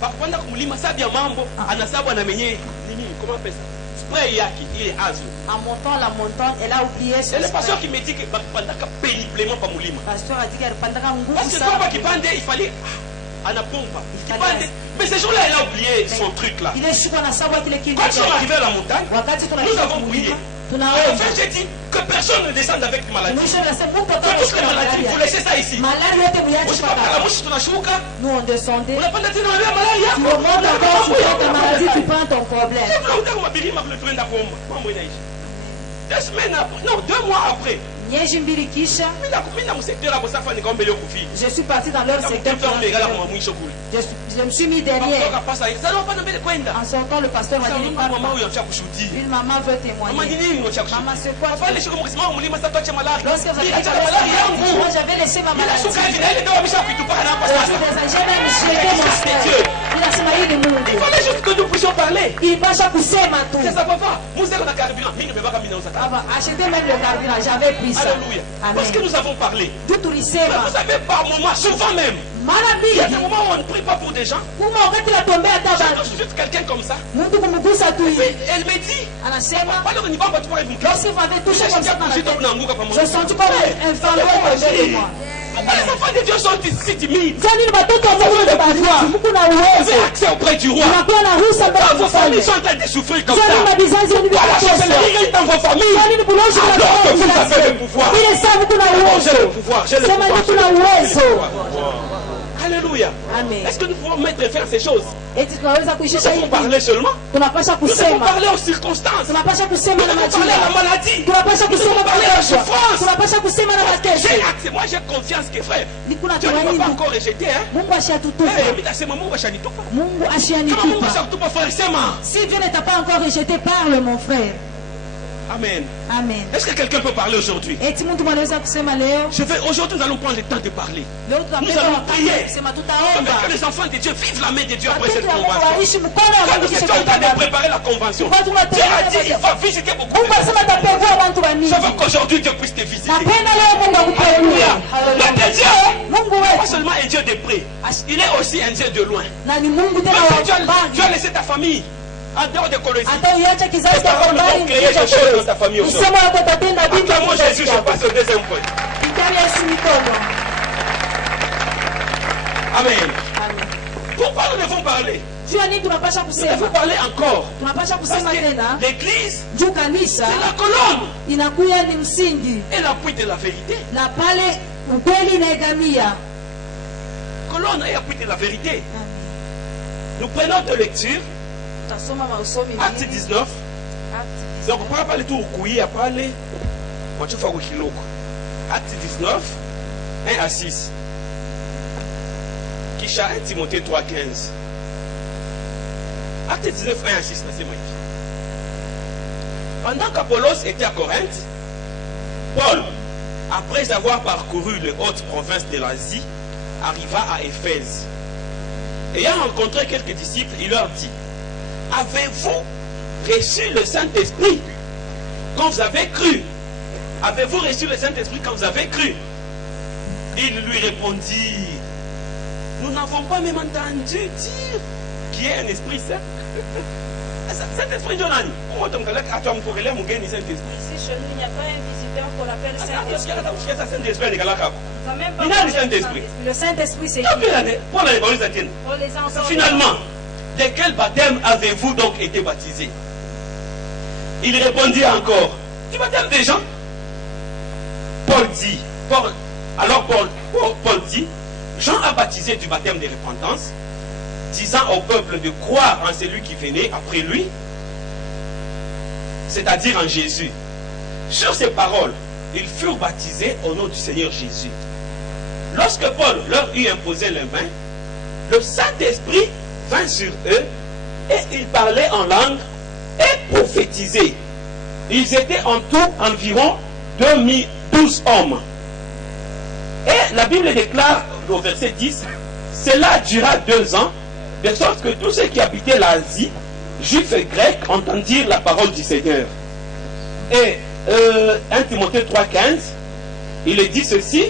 Pakupanda kumulima sabi ya mambo, anasabu anamenye nini, comment on appelle ça? Spray yake, il est asthme. En montant la montagne, elle a oublié son Et le pasteur spray. qui me dit que pakupanda péniblement pa mulima. Le pasteur a dit qu'elle pendra un goût Parce que ça. quand Kipande, il fallait anapompa. Kipande, mais ce jour-là, elle a oublié son truc là. Il est sûr qu'on a savoir qu'il est qui. Quand nous sommes arrivés à la montagne, Wakati nous avons prié. À la fin, j'ai dit que personne ne descende avec maladie. Mwisho nasema Mungu Que toutes les maladies, vous laissez ça ici. malali yote muyache Usipaka la paka. mouche tunashuka, Nous on descendait. unapanda tena na malaria. Tu remontes encore, tu prends ta maladie, tu prends ton problème. Je voulais utaka mabirima kule tuenda kuomba. Mambo inaisha. 2 semaines après, non, 2 mois après. Miezi mbili kisha, Mimi na msekteur hapo safa nikaomba leo kufi. je suis parti dans leur secteur. Ngala kwa mwisho kule. Je me suis mis derrière. Kutoka pasa hivi. Sasa hapana mbele kwenda. En sortant, le pasteur m'a Sasa dit, mama huyu anataka kushuhudia. une maman veut Mama ni témoigner. nini unataka kushuhudia? Maman, c'est quoi? Pale shiko mkisimama mlima sasa tuache malaria. Lorsque vous avez Acha malaria yangu. moi j'avais laissé ma Bila maladie. shuka hivi na ile dawa ameshapitupa na hapa Je sasa. suis déjà jamais jeté mon frère. Il a sema hii ni Il Mungu. fallait juste que nous puissions parler. Ilipasha kusema tu. C'est ça papa. Musa kuna carburant. Mimi nimebaka mimi nauza. Ava, achetez même le carburant, j'avais pris ça. Alléluia. Parce que Amen. nous avons parlé. Tu Mais tulisema. vous savez par moment, souvent même. Mara Il y a des mingi. moments où on ne prie pas pour des gens. Kuma wakati natembea hata Je batu. touche juste quelqu'un comme ça. Mtu kumgusa tu hivi. Et elle me dit, Anasema, pale ni bamba tu pourrais me lorsque vous avez touché comme ça dans la tête, je Je sens comme un fardeau tombé de moi. Les enfants de Dieu sont si timides. Zani ni watoto wa Mungu ni barua. Mungu na Vous uwezo. avez accès auprès du roi. Unakuwa na ruhusa mbele Quand ya vos familles mfalme. sont en train de souffrir comme Zani ça, na bizazi ni voilà, vikatosha. sorcellerie dans vos familles. Zani ni bulozi na Alors que vous avez le kwa pouvoir. ile saa Mungu na J'ai le uwezo. pouvoir, j'ai le Sema pouvoir. ni kuna uwezo. Alléluia. Amen. Est-ce que nous pouvons mettre fin à ces choses? Eti tunaweza Nous kuishesha devons hivi. parler seulement. Tunapasha Nous devons kusema. parler aux circonstances. Tunapasha kusema Nous na devons parler à la majira. maladie. Tunapasha Nous devons kusema parler à la magonjwa. souffrance. Tunapasha kusema na mateso. J'ai accès. Moi, j'ai confiance que frère, Ni kuna Dieu ne va pas tumaini. encore rejeter. Hein? Mungu ashatutupa. Mimi nasema Mungu ashanitupa. Mungu Kama Mungu ashanitupa. ashakutupa frère, sema. Si Dieu ne t'a pas encore rejeté, parle mon frère. Amen. Amen. Est-ce que quelqu'un peut parler aujourd'hui? Eti mtu mwanaweza kusema leo. Aujourd'hui, nous allons prendre le temps de parler. Leo Nous tutapewa allons wakati prier. wa kusema Afin tutaomba. que les enfants de Dieu vivent la main de Dieu après cette Watoto wa Mungu convention. waishi mkono wa Quand Mungu nous kisha étions en train de kutabaki. préparer la convention, Tulikuwa Dieu a dit tunatengeneza. il va visiter beaucoup Mungu de asema atapegua watu wa Je mingi. veux qu'aujourd'hui Dieu puisse te visiter. Napenda leo Mungu akupegue. Alléluia. Hallelujah. Notre Dieu, Mungu pas wetu seulement un Dieu de près, il est aussi un Dieu de loin. na ni Mungu tena Même wa si tu as mbali. laissé ta famille en dehors de Colosie. Hata uiache kizazi Tes cha parents mbali vont créer des choses dans ta famille aussi. Msemo wako utatenda vitu. Acclame Jésus, je passe au deuxième point. Italia Yesu mikono. Amen. Amen. Pourquoi nous devons parler? Juu ya nini tunapasha Nous devons kusema? parler encore. Tunapasha Parce kusema que tena l'église, juu kanisa c'est la colonne inakuya ni msingi et l'appui de la vérité. na pale ukweli inaegamia. Colonne et appui de la vérité. Nous prenons deux lectures. Tutasoma mausomi Acte mbili. 19. Acte Donc, on parle tout au couille, après aller. Moi, tu fais un kilo. Acte 19, 1 à 6. Kisha 1 Timothée 3, 15. Acte 19, 1 à 6, c'est moi. Pendant qu'Apollos était à Corinthe, Paul, après avoir parcouru les hautes provinces de l'Asie, arriva à Éphèse. Ayant rencontré quelques disciples, il leur dit: avez-vous reçu le Saint-Esprit quand vous avez cru? Avez-vous reçu le Saint-Esprit quand vous avez cru? Il lui répondit: nous n'avons pas même entendu dire qu'il y ait un Esprit Saint. Saint-Esprit, Jonani. Saint-Esprit. Ici, chez nous, il n'y a pas un visiteur qu'on appelle Saint-Esprit. Quand même pas Il a le Saint-Esprit. Le Saint-Esprit c'est Pour les On les a ensemble. Finalement, de quel baptême avez-vous donc été baptisé? Il répondit encore: du baptême des gens. Paul dit, Paul dit, Jean a baptisé du baptême de repentance, disant au peuple de croire en celui qui venait après lui, c'est-à-dire en Jésus. Sur ces paroles, ils furent baptisés au nom du Seigneur Jésus. Lorsque Paul leur eut imposé les mains, le Saint-Esprit vint sur eux et ils parlaient en langue et prophétisaient. Ils étaient en tout environ 12 hommes. Et la Bible déclare au verset 10, cela dura 2 ans, de sorte que tous ceux qui habitaient l'Asie, juifs et grecs, entendirent la parole du Seigneur. Et 1 Timothée 3,15, il est dit ceci,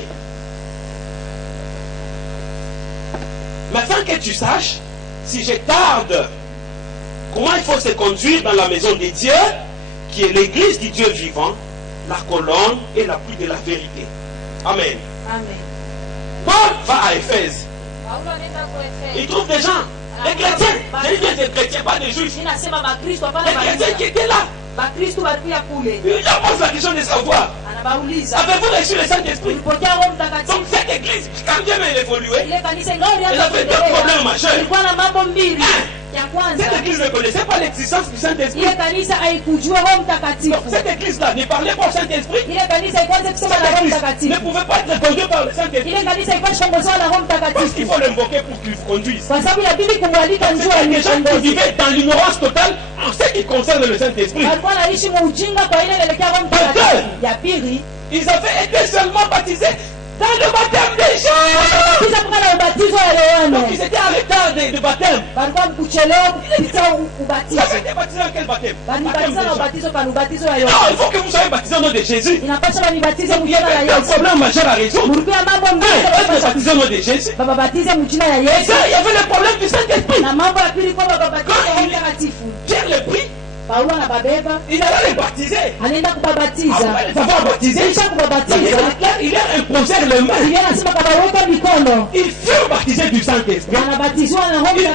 mais afin que tu saches, si je tarde, comment il faut se conduire dans la maison de Dieu, qui est l'église du Dieu vivant, la colonne et l'appui de la vérité. Amen. Amen. Paul va à Éphèse. Il trouve des gens, des chrétiens. Je dis des chrétiens, pas des juifs. Des chrétiens qui étaient là. Il leur pose la question de savoir. Avez-vous reçu le Saint-Esprit? Donc cette église, quand Dieu m'a évolué, elle avait 2 problèmes majeurs. Cette église ne connaissait pas l'existence du Saint-Esprit. Donc cette église-là ne parlait pas au Saint-Esprit. Cette église ne pouvait pas être conduite par le Saint-Esprit. Parce qu'il faut l'invoquer pour qu'il vous conduise. C'est des gens qui vivaient dans l'ignorance totale en ce qui concerne le Saint-Esprit. Ils avaient été seulement baptisés dans le baptême des gens. Donc ils étaient en retard de baptême. Vous avez été baptisé dans quel baptême? Non, il faut que vous soyez baptisé au nom de Jésus. Il y avait un problème majeur à résoudre. Être baptisé au nom de Jésus. Et ça, il y avait le problème du Saint-Esprit. Quand Pierre le prie, il allait les baptiser. Après les avoir baptisés, il leur imposé les mains. Ils furent baptisés du Saint-Esprit. Ils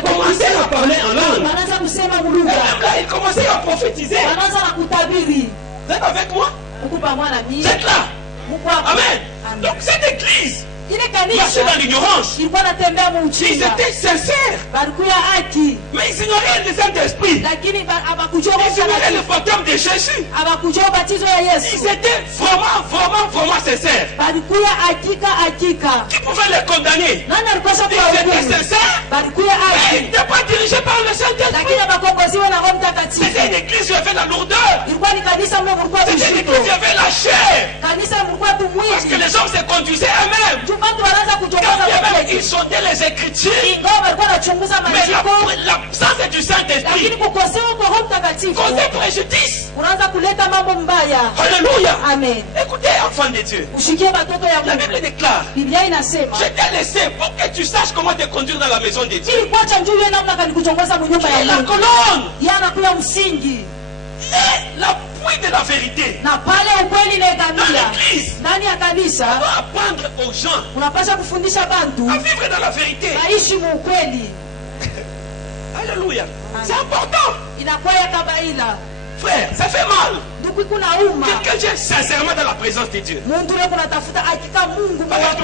commençaient à parler en langue. Et même là, ils commençaient à prophétiser. Vous êtes avec moi? Vous êtes là? Amen. Donc cette église marchait dans l'ignorance. Ils étaient sincères. Mais ils ignoraient le Saint-Esprit. Ils ignoraient le baptême de Jésus. Ils étaient vraiment sincères. Qui pouvait les condamner? Ils étaient sincères. Mais ils n'étaient pas dirigés par le Saint-Esprit. C'était une église qui avait la lourdeur. C'était une église qui avait la chair. Parce que les hommes se conduisaient eux-mêmes. Ils sondaient les Écritures. Mais l'absence du Saint-Esprit causait préjudice. Alléluia. Amen. Écoutez, enfants de Dieu. La Bible déclare, je t'ai laissé pour que tu saches comment te conduire dans la maison de Dieu. Qui est la colonne et l'appui de la vérité. Dans l'église, on doit apprendre aux gens à vivre dans la vérité. Alléluia. C'est important. Frère, ça fait mal. Quelqu'un vient sincèrement dans la présence de Dieu. Pas dans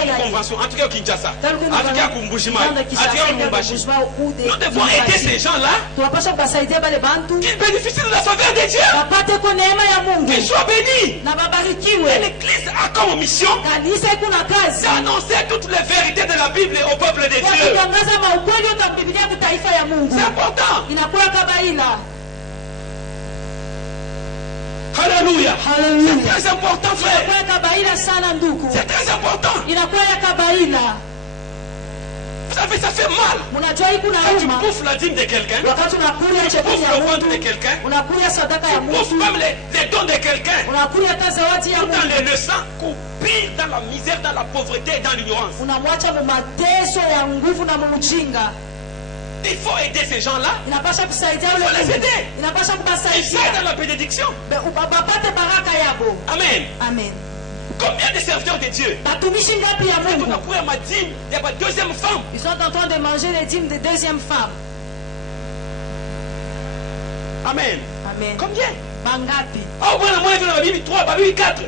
une convention, en tout cas au Kinshasa, en tout cas au Mbushima, en tout cas au Mumbashi. Nous devons aider ces gens-là qui bénéficient de la faveur de Dieu. Qu'ils soient bénis. Et l'Église a comme mission d'annoncer toutes les vérités de la Bible au peuple de Dieu. C'est important. Alléluia. C'est très important, frère. C'est très important. Vous savez, ça fait mal. Quand tu bouffes la dîme de quelqu'un, tu bouffes le ventre de quelqu'un, tu bouffes même les dons de quelqu'un, tout en les laissant courir dans la misère, dans la pauvreté et dans l'ignorance. Il faut aider ces gens-là. Il faut les aider. Ils sont dans la bénédiction. Amen. Amen. Combien de serviteurs de Dieu? Ma dîme de ma deuxième femme. Ils sont en train de manger les dîmes de deuxième femme. Amen. Amen. Combien? Bangapi. Ah, voilà, moi, je vais 3, pas 4.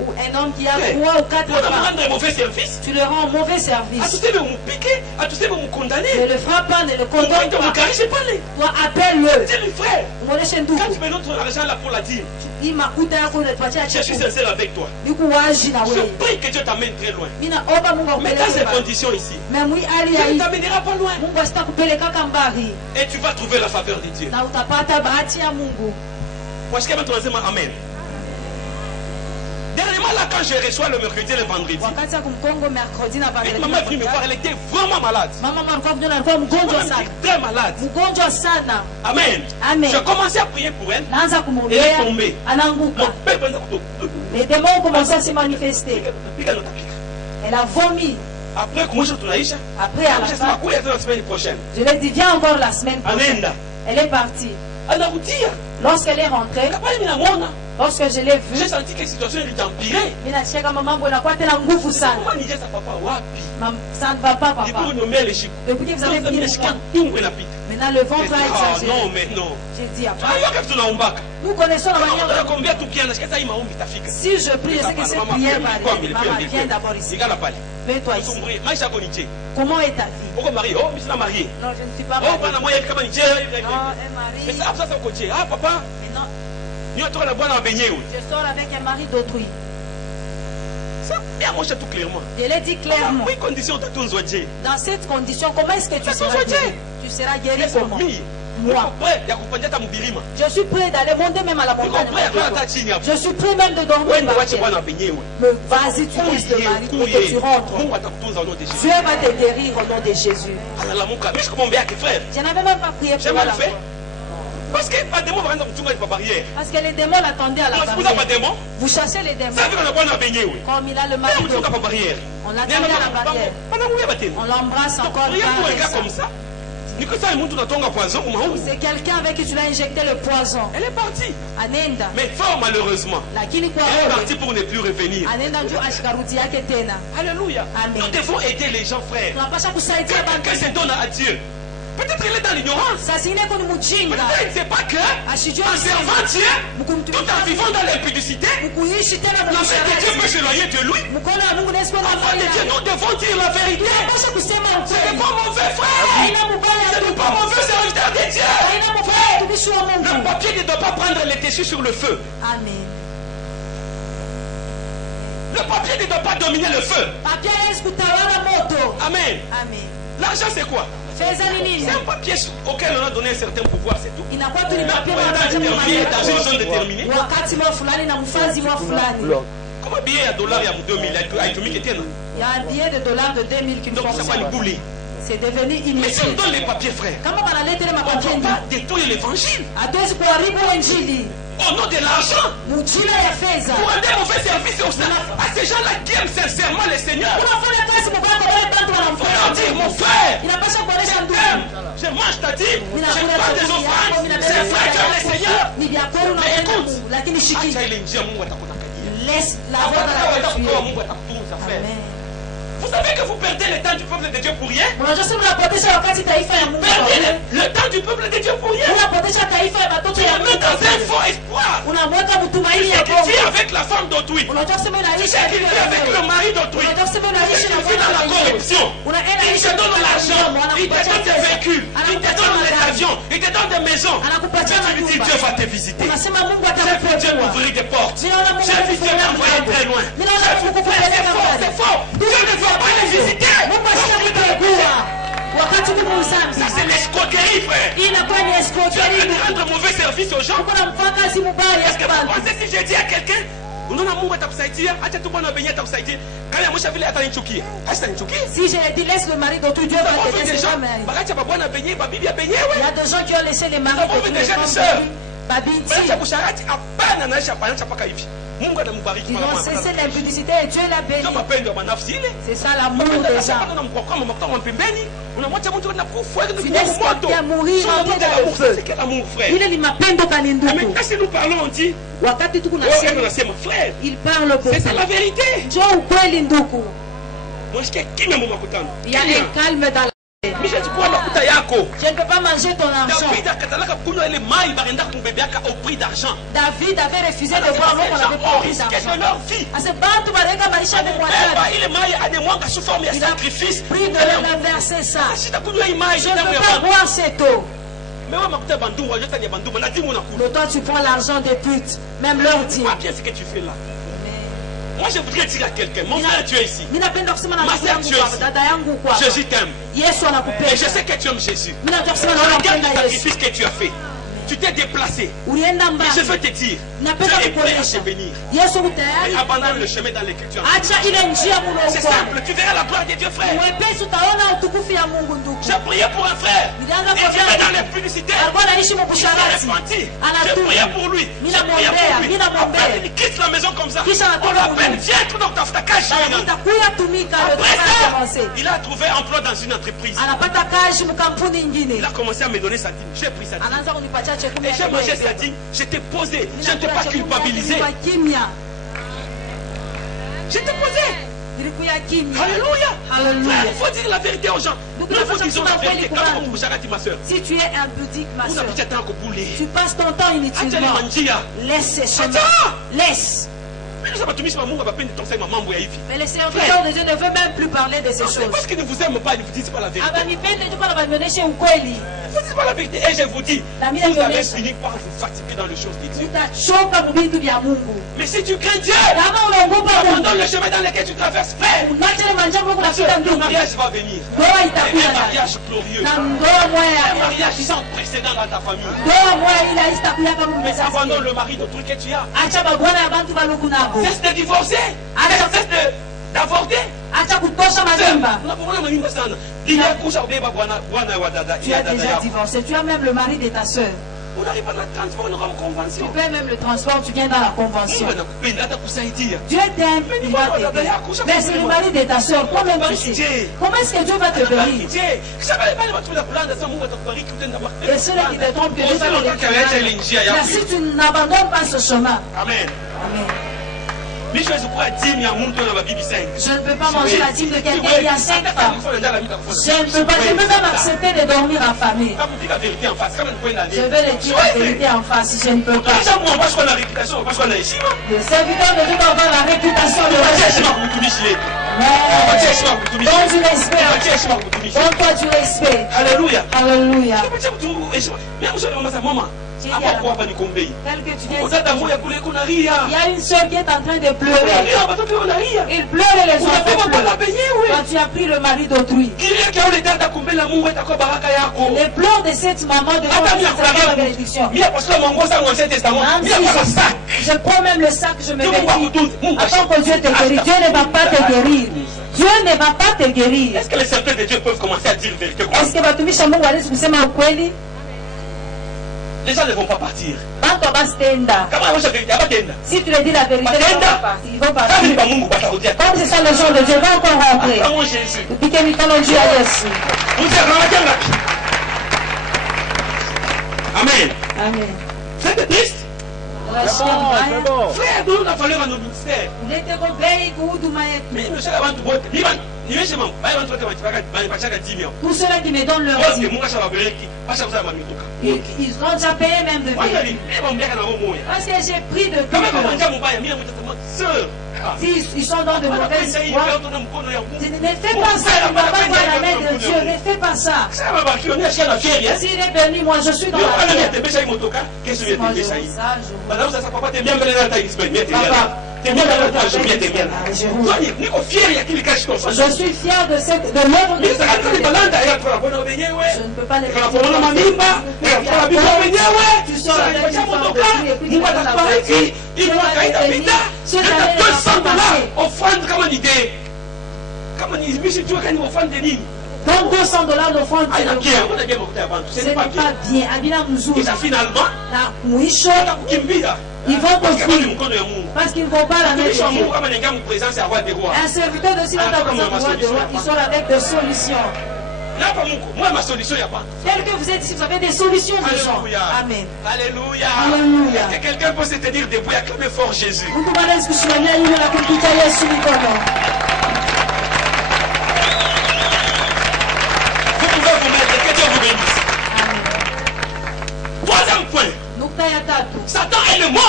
Ou un homme qui a 3 ou 4 On a femmes. rendre un mauvais service. Tu leur rends un mauvais À service. tous ces me piquer, à tous ces me condamner. Ne le frappe pas, ne le On va condamne te pas. carrer, pas les. Toi, appelle-le. C'est le frère. Quand tu mets notre argent là pour la dîme, je suis sincère avec toi. Je prie que Dieu t'amène très loin. Mais dans ces conditions ici, Dieu ne t'amènera pas loin. Et tu vas trouver la faveur de Dieu. Moi, je vais maintenant dire Amen. Dernièrement, là, quand je reçois le mercredi et le vendredi, et maman est venue me voir, elle était vraiment malade. Très malade. Amen. J'ai commencé à prier pour elle. Elle est tombée. Les démons ont commencé à se manifester. Elle a vomi. Après, comment je tourne Après, à la fin, la semaine prochaine. je lui ai dit, viens encore la semaine prochaine. Elle est partie. Lorsqu'elle est rentrée, lorsque je l'ai vue, j'ai senti que la situation est empirée. Ça ne va pas, papa. Depuis que vous avez pris maintenant le ventre a exagéré. Non, mais non. J'ai dit, nous connaissons la manière de... Si je prie, je sais que cette prière va aller. Maman, viens d'abord ici. Mets-toi ici. Comment est ta vie? Non, je Non, je ne suis pas mariée. Mais ça, c'est côté. Ah, papa. Mais non, je sors avec un mari d'autrui. Ça, bien, moi, je tout clairement. Je l'ai dit clairement. Oui, condition de ton zoadier. Dans cette condition, comment est-ce que tu seras guéri? Tu seras guéri comment? Moi. Je suis prêt d'aller monter même à la montagne. Je suis prêt même de dormir. Mais vas-y, tu laisses le mari pour que tu rentres. Dieu va te guérir au nom de Jésus. Je n'avais même pas prié pour la foi. Parce que les démons Parce que les démons l'attendaient à la barrière. Vous chassez les démons. Comme il a le mari, on l'attendait à la barrière. On l'embrasse encore. Comme ça. C'est quelqu'un avec qui tu l'as injecté le poison. Elle est partie. Anenda. Mais fort malheureusement, elle est partie pour ne plus revenir. Alléluia. Amen. Nous devons aider les gens, frères. Quelqu'un se donne à Dieu. Peut-être qu'il est dans l'ignorance. Peut-être qu'il ne sait pas que en servant Dieu, tout en vivant dans l'impudicité, la main de Dieu peut s'éloigner de lui. Enfant de Dieu, nous devons dire la vérité. Ce n'est pas mauvais, frère. Ce n'est pas mauvais serviteur de Dieu. Le papier ne doit pas prendre les déchets sur le feu. Amen. Le papier ne doit pas dominer le feu. Amen. L'argent, c'est quoi? C'est un papier auquel on a donné un certain pouvoir, c'est tout. Dans une zone déterminée. Comment billet à dollar il y a 2000? Il y a un billet de dollars de 2000 qui me donc ça va nous bouler. C'est devenu inutile. Mais si on donne les papiers, frère, on ne va pas détruire l'évangile. Au nom de l'argent. Pour rendre un mauvais service à ces gens-là qui aiment sincèrement le Seigneur. Frère, dire mon frère, je mange ta dîme, je parle des offrandes, c'est un frère qui aime le Seigneur. Mais écoute, laisse la voix dans la voiture. Vous savez que vous perdez le temps du peuple de Dieu pour rien. Perdez le temps du peuple de Dieu pour rien. Tu la mets dans un faux espoir. Tu sais qu'il vit avec la femme d'autrui. Tu sais qu'il vit avec le mari d'autrui. Tu sais qu'il vit dans la corruption. Il te donne l'argent, il te donne des véhicules, il te donne des avions, il te donne des maisons. Mais tu lui dis Dieu va te visiter. J'ai vu Dieu m'ouvrir des portes. J'ai vu Dieu m'envoyer très loin. C'est faux. Dieu ne veut pas les visiter. Ça c'est l'escroquerie, frère. Tu vas rendre mauvais service aux gens. Est-ce que vous pensez si j'ai dit à quelqu'un si je l'ai dit, laisse le mari d'autrui, Dieu va te laisser. Il y a des gens qui ont laissé les maris d'autrui. Ils ont cessé l'impudicité et Dieu l'a béni. C'est ça l'amour des gens. Tu laisses quelqu'un mourir en maintenant si nous parlons, on dit il parle beaucoup. C'est ça la vérité. Il y a un calme dans la Je ne peux pas manger ton argent. David avait refusé de boire l'eau qu'on avait pas pris d'argent. Il a pris de l'eau et versé ça. Je ne peux pas boire cette eau. Mais toi tu prends l'argent des putes. Même leur dit. Qu'est-ce que tu fais là? Moi je voudrais dire à quelqu'un, mon frère tu es ici. Ma sœur tu es ici. Jésus t'aime. Et je sais que tu aimes Jésus. Regarde le sacrifice que tu as fait. Tu t'es déplacé. Et je veux te dire, tu es prêt à te venir. Mais abandonne le chemin dans lequel tu as fait. C'est simple, tu verras la gloire de Dieu, frère. J'ai prié pour un frère. Et Dieu est dans les publicités. Il s'est repenti. J'ai prié pour lui. J'ai prié pour lui. Après, il quitte la maison comme ça. On l'appelle, viens, tu n'as pas ta cage. Après ça, il a trouvé emploi dans une entreprise. Il a commencé à me donner sa dîme. J'ai pris sa dîme. Et j'ai mangé sa dîme. Je t'ai posé. Je ne t'ai pas culpabilisé. Je t'ai posé. Alléluia. Il faut dire la vérité aux gens. Nous faut dire la vérité. Ma soeur. Si tu es impudique, ma soeur, tu tu passes ton temps inutilement. Laisse ces chemins. Laisse. Mais les serviteurs de Dieu ne veulent même plus parler de ces choses. Parce qu'ils ne vous aiment pas, ils ne vous disent pas la vérité. Vous dites pas la vérité. Et je vous dis, vous avez fini par vous fatiguer dans les choses de Dieu. Mais si tu crains Dieu, abandonne le chemin dans lequel tu traverses, frère. Le mariage va venir. Un mariage glorieux. Un mariage sans précédent dans ta famille. Mais abandonne le mari d'autrui que tu as. Cesse de divorcer. Cesse d'avorter. Tu as déjà divorcé. Tu as même le mari de ta soeur. Tu fais même le transport, tu viens dans la convention. Dieu t'aime, il va t'aider. Mais c'est le mari de ta soeur, toi-même tu sais. Comment est-ce que Dieu va te bénir? Et celui qui te trompe, que Dieu va te bénir. Si tu n'abandonnes pas ce chemin. Amen. Amen. Je ne peux pas manger la dîme de quelqu'un qui a 5 femmes. Je ne peux même accepter de dormir affamé. Je veux le dire la vérité en face. Je ne peux pas. Le serviteur de Dieu doit avoir la réputation de respect. Donne du respect. Donne-toi du respect. Alléluia. Alléluia. Tel que tu viens, il y a une soeur qui est en train de pleurer. Il pleure et les enfants pleurent. Quand tu as pris le mari d'autrui. Les pleurs de cette maman devant la bénédiction. Je prends même le sac, je me bénis. Attends que Dieu te guérisse. Dieu ne va pas te guérir. Dieu ne va pas te guérir. Est-ce que les serviteurs de Dieu peuvent commencer à dire la vérité? Est-ce que Batumisha Mungu alisi kusema ukweli? Les gens ne vont pas partir. Si tu leur dis la vérité, ils vont partir. Comme c'est ça le genre de Dieu, va encore rentrer. Amen. Amen. C'est triste. Frère, nous avons fallu à nos ministères. Mais tous ceux-là qui me donnent leur vie, ils ont déjà payé même de vie. Parce que j'ai pris de tout. Ils sont dans de mauvaises voies. Ne fais pas ça, tu ne vas pas voir la main de Dieu. Ne fais pas ça. S'il est béni, moi je suis dans la vie. Je suis fier de l'œuvre de Dieu. Je ne peux pas les faire. Tu sors avec une forme de vie et puis tu vas la vie. Cette année, offrande comme une idée. Comme une idée, tu as une offrande de l'île. Donc $200 d'offrande. Ce n'est pas bien. Et ça finalement, ils vont construire. Parce qu'ils ne vont pas la mettre. Un serviteur de Sylvain il sort avec des solutions. Moi, ma solution, il n'y a pas. Tel que vous êtes ici, vous avez des solutions de gens. Amen. Alléluia. Alléluia. Est-ce que quelqu'un peut se tenir debout et acclamer fort Jésus? Vous pouvez aller jusqu'à la ligne de la communauté Yesu Mikono. Vous pouvez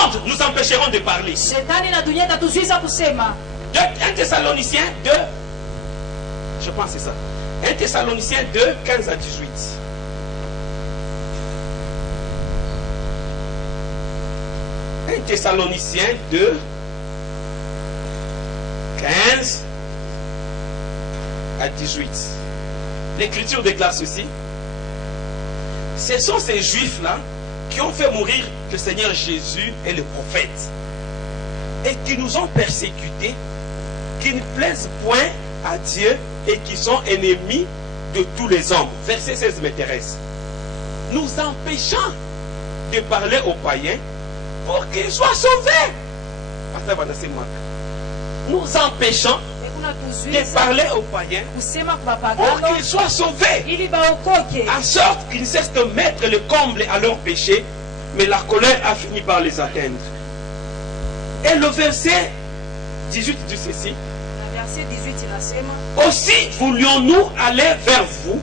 monde nous empêcheront de parler. Shetani na dunia itatuzuiza kusema. 1 Thessaloniciens 2, je pense que c'est ça. 1 Thessaloniciens 2, 15 à 18. 1 Thessaloniciens 2, 15 à 18. L'Écriture déclare ceci. Ce sont ces Juifs-là qui ont fait mourir le Seigneur Jésus et le prophète, et qui nous ont persécutés, qui ne plaisent point à Dieu et qui sont ennemis de tous les hommes. Verset 16 m'intéresse. Nous empêchant de parler aux païens pour qu'ils soient sauvés. Nous empêchant de parler aux païens pour qu'ils soient sauvés, en sorte qu'ils cessent de mettre le comble à leur péché, mais la colère a fini par les atteindre. Et le verset 18 dit ceci. Aussi voulions-nous aller vers vous,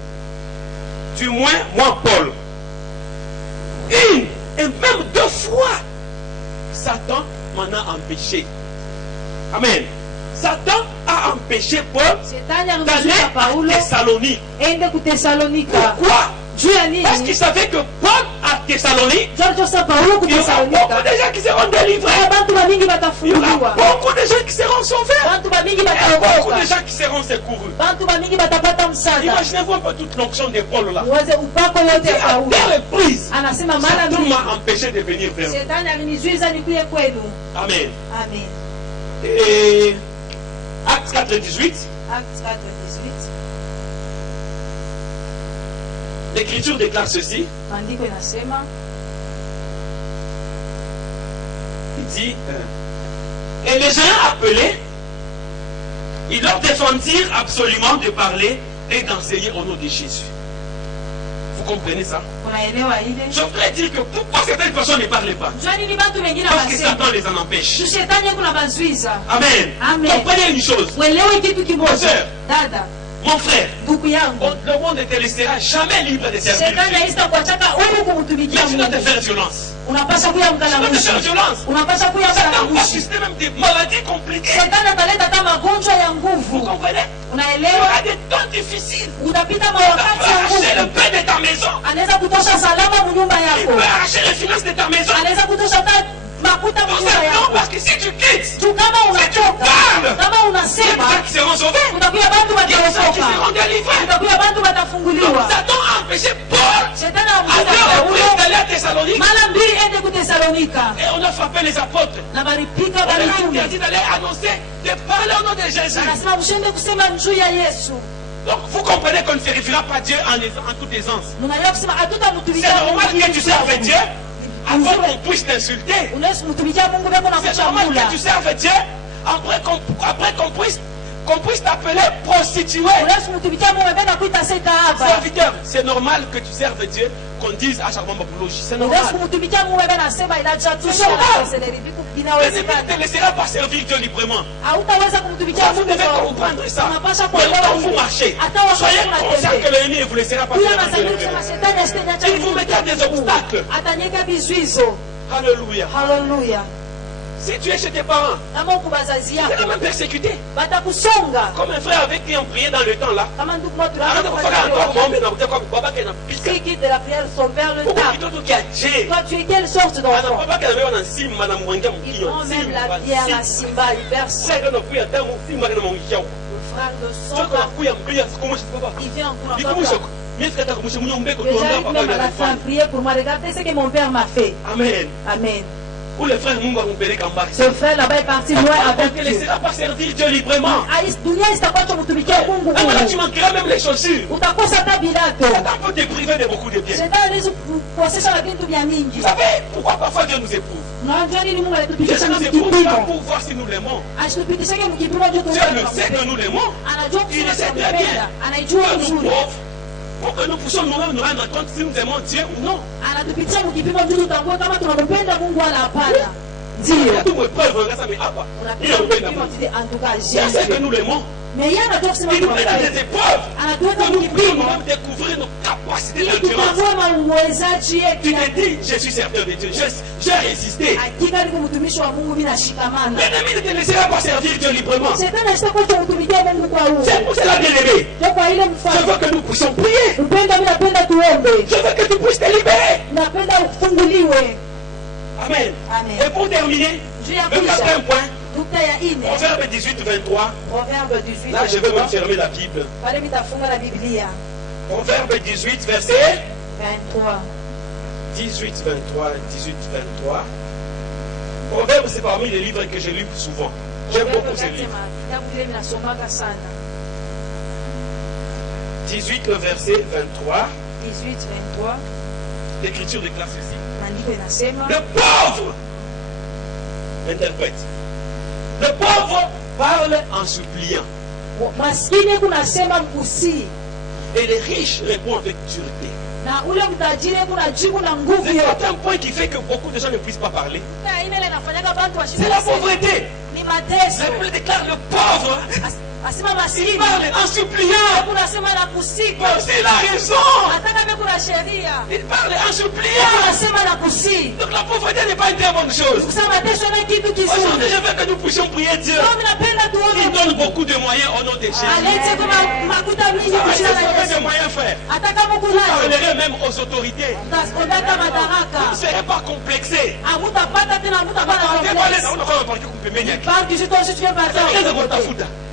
du moins moi Paul. Une et même 2 fois, Satan m'en a empêché. Amen. Satan a empêché Paul d'aller à Thessalonique. Pourquoi? Parce qu'il savait que Paul à Thessalonique, il y aura beaucoup de gens qui seront délivrés. Il y aura beaucoup de gens qui seront sauvés. Et beaucoup de gens qui seront secourus. Imaginez-vous un peu toute l'onction de Paul là. À telle reprise, Satan m'a empêché de venir vers vous. Amen. Et Acte 4, 18. L'Écriture déclare ceci. Il dit, et les gens appelés, ils leur défendirent absolument de parler et d'enseigner au nom de Jésus. Vous comprenez ça? Je voudrais dire que pourquoi certaines personnes ne parlent pas? Parce que Satan les en empêche. Amen. Comprenez une chose. Mon soeur, mon frère, le monde ne te laissera jamais libre de servir. Mais tu dois te faire violence. Tu dois te faire violence. Satan va susciter même des maladies compliquées. Vous comprenez? Il y aura des temps difficiles. Il peut arracher le pain de ta maison. Il peut arracher les finances de ta maison. Parce que si tu quittes, si tu parles, il y a des gens qui seront sauvés. Il y a des gens qui seront délivrés. Donc Satan a empêché Paul d'aller à Thessalonique. Et on a frappé les apôtres. On a interdit d'aller annoncer, de parler au nom de Jésus. Donc vous comprenez qu'on ne vérifiera pas Dieu en toute aisance. C'est normal que tu serves Dieu avant qu'on puisse t'insulter. C'est normal que tu serves Dieu après qu'on puisse t'appeler prostituée. Serviteur, c'est normal que tu serves Dieu, qu'on dise à Charbon Bapoulogi. C'est normal. L'ennemi ne te laissera pas servir Dieu librement. Vous devez comprendre ça. Mais quand vous marchez, soyez conscient que l'ennemi ne vous laissera pas servir Dieu librement. Il vous mettra des obstacles. Alléluia. Si tu es chez tes parents, tu es même persécuté. Comme un frère avec qui on priait dans le temps là. Toi, tu es quelle sorte d'enfant? Ils ont même la bière à Simba, hyper frère de sang. Il vient encore. Déjà, même à la fin, prier pour moi. Regardez ce que mon père m'a fait. Amen. Amen. Où le frère Mungu ampelé Kambari. Ce frère là-bas est parti loin avec Dieu. Ne laissera pas servir Dieu librement. Voilà, tu manqueras même les chaussures. Satan peut te priver de beaucoup de biens. Vous savez pourquoi parfois Dieu nous éprouve? Dieu nous éprouve pas pour voir si nous l'aimons. Dieu le sait que nous l'aimons. Il le sait très bien. Que nous pauvres, pour que nous puissions nous-mêmes nous rendre compte si nous aimons Dieu ou non. Dieu sait que nous l'aimons. Mais il y a des épreuves que nous pouvons nous-mêmes découvrir découvrir nos capacités ili d'endurance. tutambue uwezaji Tu yetu. te dis, je suis serviteur de Dieu. J'ai résisté. Hakika niko mtumishi wa Mungu, mimi nashikamana. L'ennemi ne te laissera pas servir Dieu librement. Shetani asitakuja kutumikia Mungu kwa uhuru. C'est pour cela, bien-aimé. Ndio kwa ile Je mfano. veux que nous puissions prier. Upendo, mimi napenda tuombe. Je veux que tu puisses te libérer. Napenda ufunguliwe. Amen. Amen. Et pour terminer, Juu ya le quatrième kuisha. point, Nukta ya 4. Proverbe 18, 23. Proverbe 18. Là, je vais même fermer la Bible. Pale mitafunga na Biblia. Proverbe 18, verset 23. 18, 23, 18, 23. Proverbe, c'est parmi les livres que je lis souvent. J'aime beaucoup ces livres. Kitabu kile ninasomaka sana. 18, le verset 23. 18, 23. L'écriture déclare ceci. Maandiko inasema Le pauvre interprète. Le pauvre parle en suppliant. maskini kunasema mkusii, Et les riches répondent avec dureté. na ule mtajiri kunajibu na nguvu C'est yote. un point qui fait que beaucoup de gens ne puissent pas parler. Na ile inafanyaga bantu C'est la pauvreté. ni mateso. La Bible déclare le pauvre. Asema Il maskini parle en suppliant. kunasema na kusii, Même s'il a raison. hata kama kuna sheria Il parle en suppliant. kunasema na kusii. Donc la pauvreté n'est pas une très bonne chose. Kusema mateso na kitu Aujourd'hui, kizuri. je veux que nous puissions prier Dieu. Ndio napenda Il tuone donne beaucoup de moyens au nom de Jésus. alete kuna makuta mingi Ça va kushina na donner des Yesu. moyens, frère. Hata kama Vous kuna parlerez même aux autorités. taskondaka Vous ne madaraka serez pas complexés. amutapata tena amutapata complexe.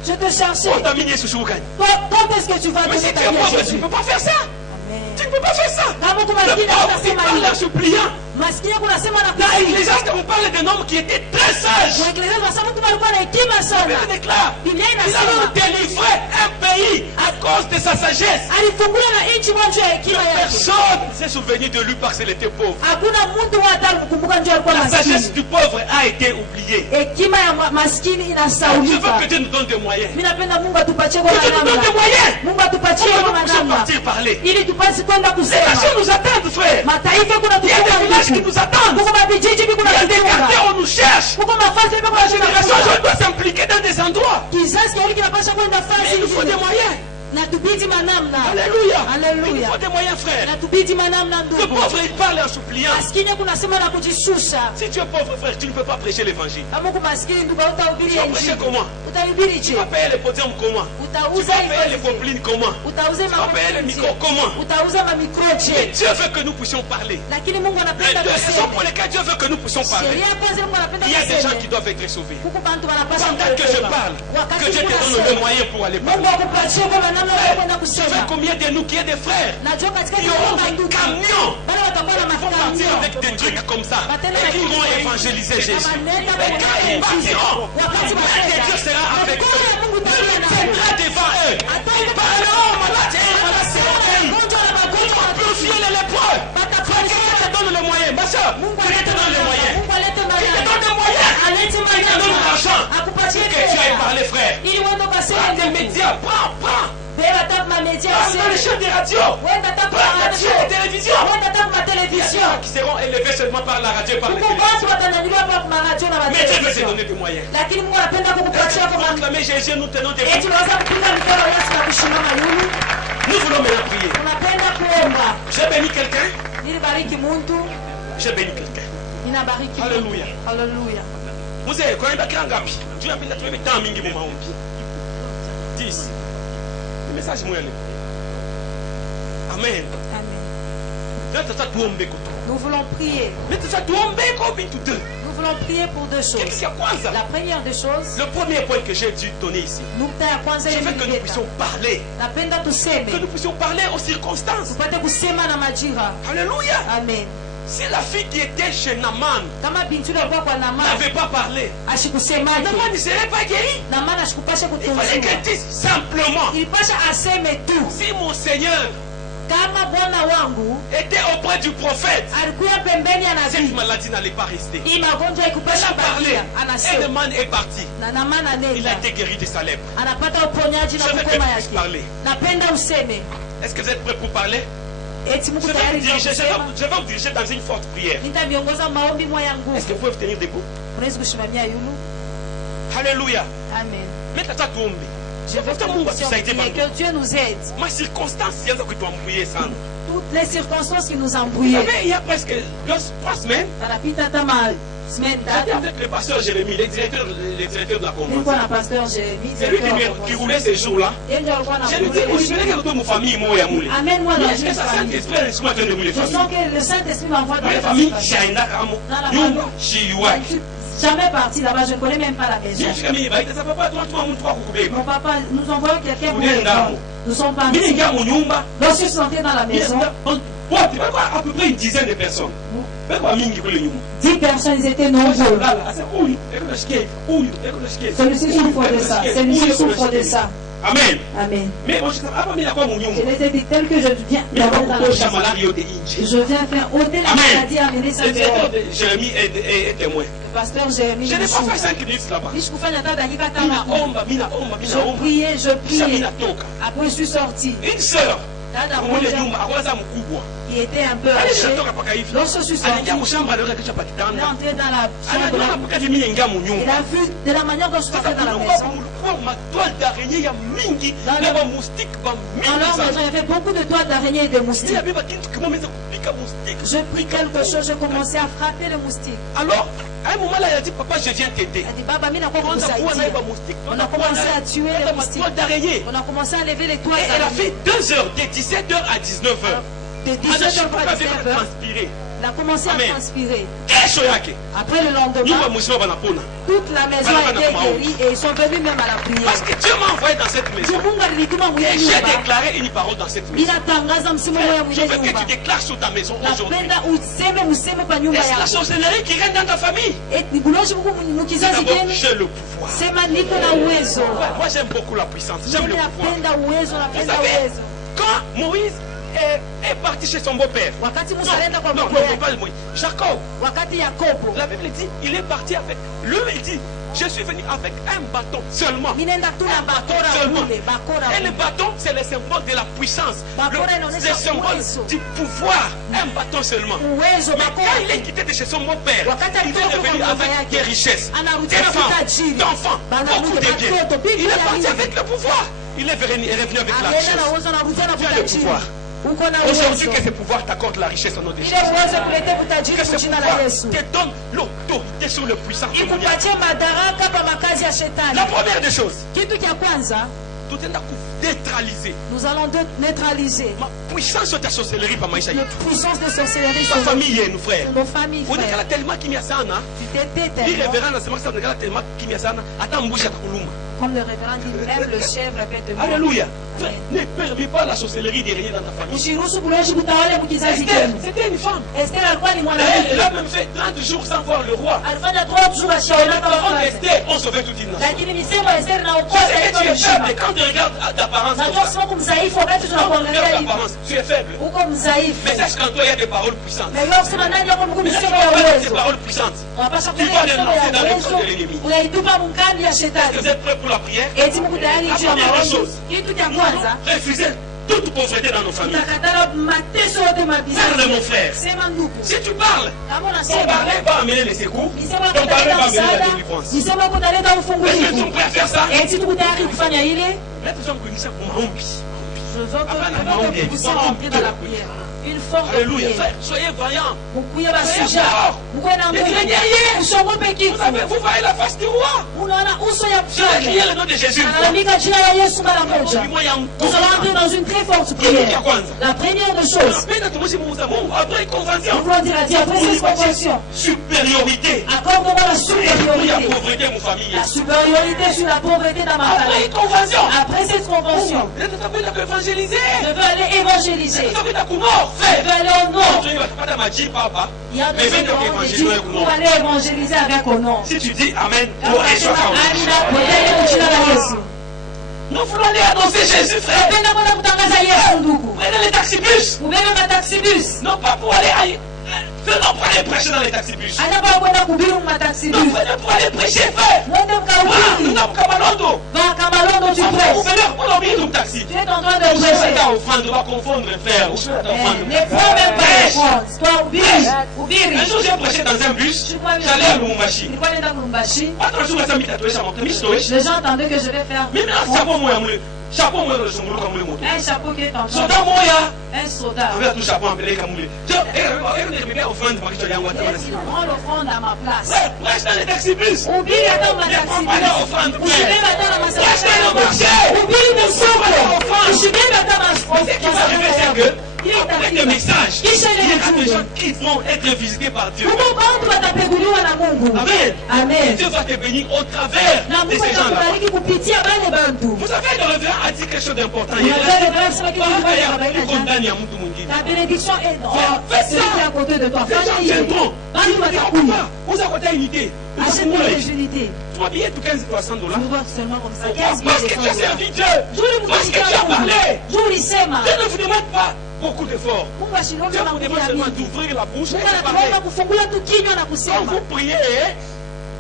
Je te cherchais. Quand est-ce que tu vas Mais si donner tu ta es vie à pauvre, tu Jésus? ne peux pas faire ça. Amen. Tu ne peux pas faire ça. Kama mtu Le maskini pauvre, il anasema parle en hivi. suppliant. Maskini kunasema na Là, kusii. Ecclésiaste vous parle d'un homme qui était très sage. Waekeleza wanasema mtu alikuwa na hekima La sana. Bible déclare Biblia il a inasema délivré un pays à cause de sa sagesse. alifungula na nchi kwa njia ya hekima yake. Personne ne s'est souvenu de lui parce qu'il était pauvre. Hakuna mtu hata kumkumbuka njia alikuwa La sagesse maskini. du pauvre a été oubliée. Hekima ya maskini Je veux inasaulika. que Dieu nous donne des moyens. Mimi napenda Mungu atupatie kwa Que Dieu nous donne des namna. moyens. Mungu atupatie Pour que kwa nous puissions namna. partir parler. Ili tupasi kwenda Les kusema. nations nous attendent, frère. Mataifa kuna Il y a des villages qui nous attendent. Kuko mabijiji kuna Il y a des kutunga. quartiers où on nous cherche. Kuko mafasi La kuna génération aujourd'hui doit s'impliquer dans des endroits. kizazi kile kinapaswa kwenda Mais fasi. il nous faut des moyens. Na tubidi manamna. Alléluia. Alléluia. Il nous faut des moyens, frère. Na tubidi manamna Le ndugu. pauvre, il parle en suppliant. Maskini kunasema na kujishusha. Si tu es pauvre, frère, tu ne peux pas prêcher l'évangile. Kama uko maskini ndugu utahubiri Tu vas prêcher injili. comment? Utahubiri Tu je? vas payer les podiums comment? Tu Utauza vas payer les hivyo. poplines comment? Utauza Tu vas payer les micros comment? Utauza mamikro Et je? Dieu veut que nous puissions parler. Lakini Mungu Les anapenda deux raisons pour tuseme. lesquelles Dieu veut que nous puissions parler. Sheria kwanza Mungu anapenda Il y a des gens qui tuseme. doivent être sauvés. Kuko bantu wanapaswa Pendant que je parle, Wakati que Dieu te kuna donne sema. le moyen pour aller Mungu parler. akupatie kwa namna ya kwenda Je veux kusema. combien de nous qui est des frères Najua katika qui auront des camions bado watakuwa na vont partir avec des makamio. trucs comme ça et qui vont évangéliser Jésus. Et quand ils partiront, et Dieu sera avec eux. Dieu sera devant eux. Ils parleront aux malades et malades seront guéris. Ils vont purifier les lépreux. Frère, que Dieu te donne le moyen. Ma soeur, que Dieu te donne le moyen. Il te donne des moyens. Il te donne de l'argent. Que tu ailles parler, frère. Prends des médias. Prends. Prends les chaînes de radio. Prends la chaîne de télévision. Il y a des gens qui seront élevés seulement par la radio et par les télévisions. Mais Dieu veut te donner des moyens. lakini Mungu anapenda kukupatia Pour kwa acclamer Jésus, nous tenons des eti moyens. unaweza kupiga mikono Yesu na kushimama yulu. Nous voulons maintenant prier. Unapenda kuomba. J'ai béni quelqu'un. Nilibariki muntu, J'ai béni quelqu'un. ninabariki. Haleluya. Haleluya. Mzee, kwenda kila ngapi? Juu napenda tuwe temps mingi mu maombi. 10. Ni message moya leo. Amen. Amen. Leo tata tuombe kutu. Nous voulons prier. Leo tata tuombe kwa bintu deux. Nous voulons prier pour deux Qu'est-ce choses. qu'il y a kwanza? La première des choses, Le premier point que j'ai dû donner ici. nukta ya kwanza Je veux que nous ilileta. puissions parler. Napenda Que tuseme. nous puissions parler aux circonstances. Tupate kusema na majira. Alléluia. Amen. Si la fille qui était chez Naman Kama binti yule alikuwa kwa Naamani n'avait pas parlé, ashikusemaje? Naman ne serait pas guéri. Naamani ashikupasha Il fallait kutunzwa. qu'elle dise simplement, Ilipasha aseme tu, si mon Seigneur kama Bwana wangu était auprès du prophète, alikuwa pembeni ya cette nabii, maladie n'allait pas rester. hii magonjwa Elle ikupasha a parlé. bakia. Et Anasema Naman est parti. na Naamani Il a anenda, été guéri de sa lèpre. anapata uponyaji na Je veux que kukoma tu puisses yake. parler. Napenda useme Est-ce que vous êtes prêts pour parler? eti Je Mungu vais tayari vous diriger, kusema. je vais vous diriger dans une forte prière. Nitamiongoza maombi moya Est-ce que nguvu. vous pouvez vous tenir debout? Unaweza kushimamia yulu. Alléluia. Amen. Mais tata tuombe. Je veux que Dieu nous aide. Ma circonstance, c'est ça que tu as embrouillé ça. Toutes les circonstances qui nous embrouillent. Vous savez, il y a presque 3 semaines, j'étais avec le pasteur Jérémie, le directeur de la convention. C'est lui qui roulait ces jours-là. Je lui dis, je vais que ma famille moya moulé. Amène-moi dans Est-ce que ça Saint-Esprit est moi de rouler Je sens que le Saint-Esprit m'envoie dans la famille. Jamais parti là-bas, je ne connais même pas la maison. Mon papa, nous envoyons quelqu'un pour nous. Nous sommes partis. Lorsque je suis entré dans la maison, à peu près une dizaine de personnes. 10 personnes, ils étaient nombreux. Celui-ci souffre de ça. Celui-ci souffre de ça. Amen. Amen. Mais je les ai dit tel que je viens dans la maison. Je viens faire ôter la maladie, amener ça dehors. Jérémie est témoin. Le pasteur Jérémie. Je n'ai pas fait 5 minutes là-bas. Je priais. Après, je suis sorti. Une sœur. Il était un peu âgé. Lorsque je suis sorti, il est entré dans la chambre. Il a vu de la manière dont je suis entré dans la maison. Alors, il y avait beaucoup de toiles d'araignée et de moustiques. Je pris quelque chose, je commençais à frapper les moustiques. Alors, à un moment là, il a dit, papa, je viens t'aider. On a commencé à tuer les moustiques. On a commencé à lever les toiles d'araignée. Elle a fait 2 heures, de 17h à 19h. De 17h à 19h. Il a commencé à transpirer. Après le lendemain, toute la maison a été guérie et ils sont venus même à la prière. Parce que Dieu m'a envoyé dans cette maison. Et j'ai déclaré une parole dans cette maison. Je veux que tu déclares sur ta maison aujourd'hui. Est-ce la sorcellerie qui règne dans ta famille? J'ai le pouvoir. Moi j'aime beaucoup la puissance. J'aime le pouvoir. Vous savez, quand Moïse est parti chez son beau-père. Non, pas Moïse. Jacob. La Bible dit, il est parti avec. Lui, il dit, je suis venu avec un bâton seulement. Et le bâton, c'est le symbole de la puissance. Le symbole du pouvoir. Un bâton seulement. Mais quand il est quitté de chez son beau-père, il est revenu avec des richesses, des femmes, d'enfants, beaucoup de biens. Il est parti avec le pouvoir. Il est revenu avec la richesse. Le pouvoir. Aujourd'hui, que ce pouvoir t'accorde la richesse en notre Jésus. Que ce pouvoir te donne l'autorité sur le puissant. La première des choses, nous allons neutraliser ma puissance sur ta sorcellerie par Maïcha. la puissance de sorcellerie sur nos familles, nos frères. Nos familles, on est tellement qui m'y sana. Il révérend dans ce moment tellement qui m'y sana. Attends, bouge à Kuluma. Comme le révérend dit, même le chef répète. Alléluia. Ne permets pas la sorcellerie de régner dans ta famille. C'était une femme. Elle a même fait 30 jours sans voir le roi. Esther, on sauvait toute une nation. Je sais que tu es faible quand tu regardes d'apparence. Tu es faible. Mais sache qu'en toi il y a des paroles puissantes. Mais si tu parles des paroles puissantes, tu vas les lancer dans le camp de l'ennemi. Est-ce que vous êtes prêts pour la prière? La première des choses, nous refusons toute pauvreté dans nos familles. Frère de mon frère, si tu parles, ton parler va amener les secours, ton parler va amener la délivrance. Est-ce que tu es prêt à faire ça? Je veux que vous soyez dans la prière. Une forme de Alléluia. prière. Soyez vaillants. Vous voyez la face du roi. Je vais crier le nom de Jésus. Nous allons entrer dans une très forte prière. La première des choses, après convention, nous voulons dire à Dieu, après cette convention, supériorité. accorde-moi la supériorité. La pauvreté de mon famille. La supériorité sur la pauvreté dans ma famille. Après convention. Après cette convention, Je veux évangéliser. je veux aller évangéliser. Je veux aller au nord. Il y a des gens pour aller évangéliser avec au nord. Si tu dis Amen, toi et sois nous voulons aller annoncer Jésus, frère. Prenez les taxibus. Non pas pour aller Ne pas aller prêcher dans les taxibus. Anapa kwenda kuhubiri mataxi bus. Ne pas aller prêcher, frère. Mwende mkahubiri. Nous Kamalondo. Va Kamalondo tu Vous prêches. venez pour l'obéir au taxi. Tu es en train de Vous prêcher. êtes offrande, on va confondre, frère. Vous êtes offrande. Ne prends même pas les choses. Toi ubiri. Un jour, j'ai prêché dans un bus. J'allais à Lumumbashi. Nilikuwa nenda Lumumbashi. Attention, ça m'a tatoué ça monte. Les gens entendaient que je vais faire Mais maintenant, chapeau moi, chapeau moi, le son comme le moto. un chapeau qui est en train. Soldat moi, Un soldat. avec tout chapeau appelé comme le. Offrande, parce que tu as Prends l'offrande à ma place. prêche dans les taxibus. Ubiri attends ma taxi bus. Ushibebe attends ma sacoche. Ubiri ne sombre. Ushibebe attends ma Ce qui va arriver, c'est que avec des messages, Kisha il y a des ile gens qui vont être visités par Dieu. Mungu watu watapeguliwa na Mungu. Amen. Amen. Dieu va te bénir au travers Na de Mungu ces gens-là. atakubariki kupitia wale bantu. Vous savez, le révérend a dit quelque chose d'important. Le révérend sema kitu Baba kimoja ya kabaika jana. kondani ya mtu mwingine. Ta bénédiction est Fais ça. celui qui est à côté de toi. Les gens Fanya hiyo. viendront. Bantu watakuja. Vous avez une idée. Achète des unités. Tu vas payer tout 15 $300. Tu dois seulement comme ça. 15 Parce que tu as 000 servi Dieu. Juli Parce que tu as parlé. Juli sema. Dieu ne vous demande pas beaucoup d'efforts. Mungu ashindwe Dieu kama vous demande kutia seulement mingi. d'ouvrir la bouche et Mungu de anatuomba parler. kufungula tu kinywa na Quand kusema. vous priez,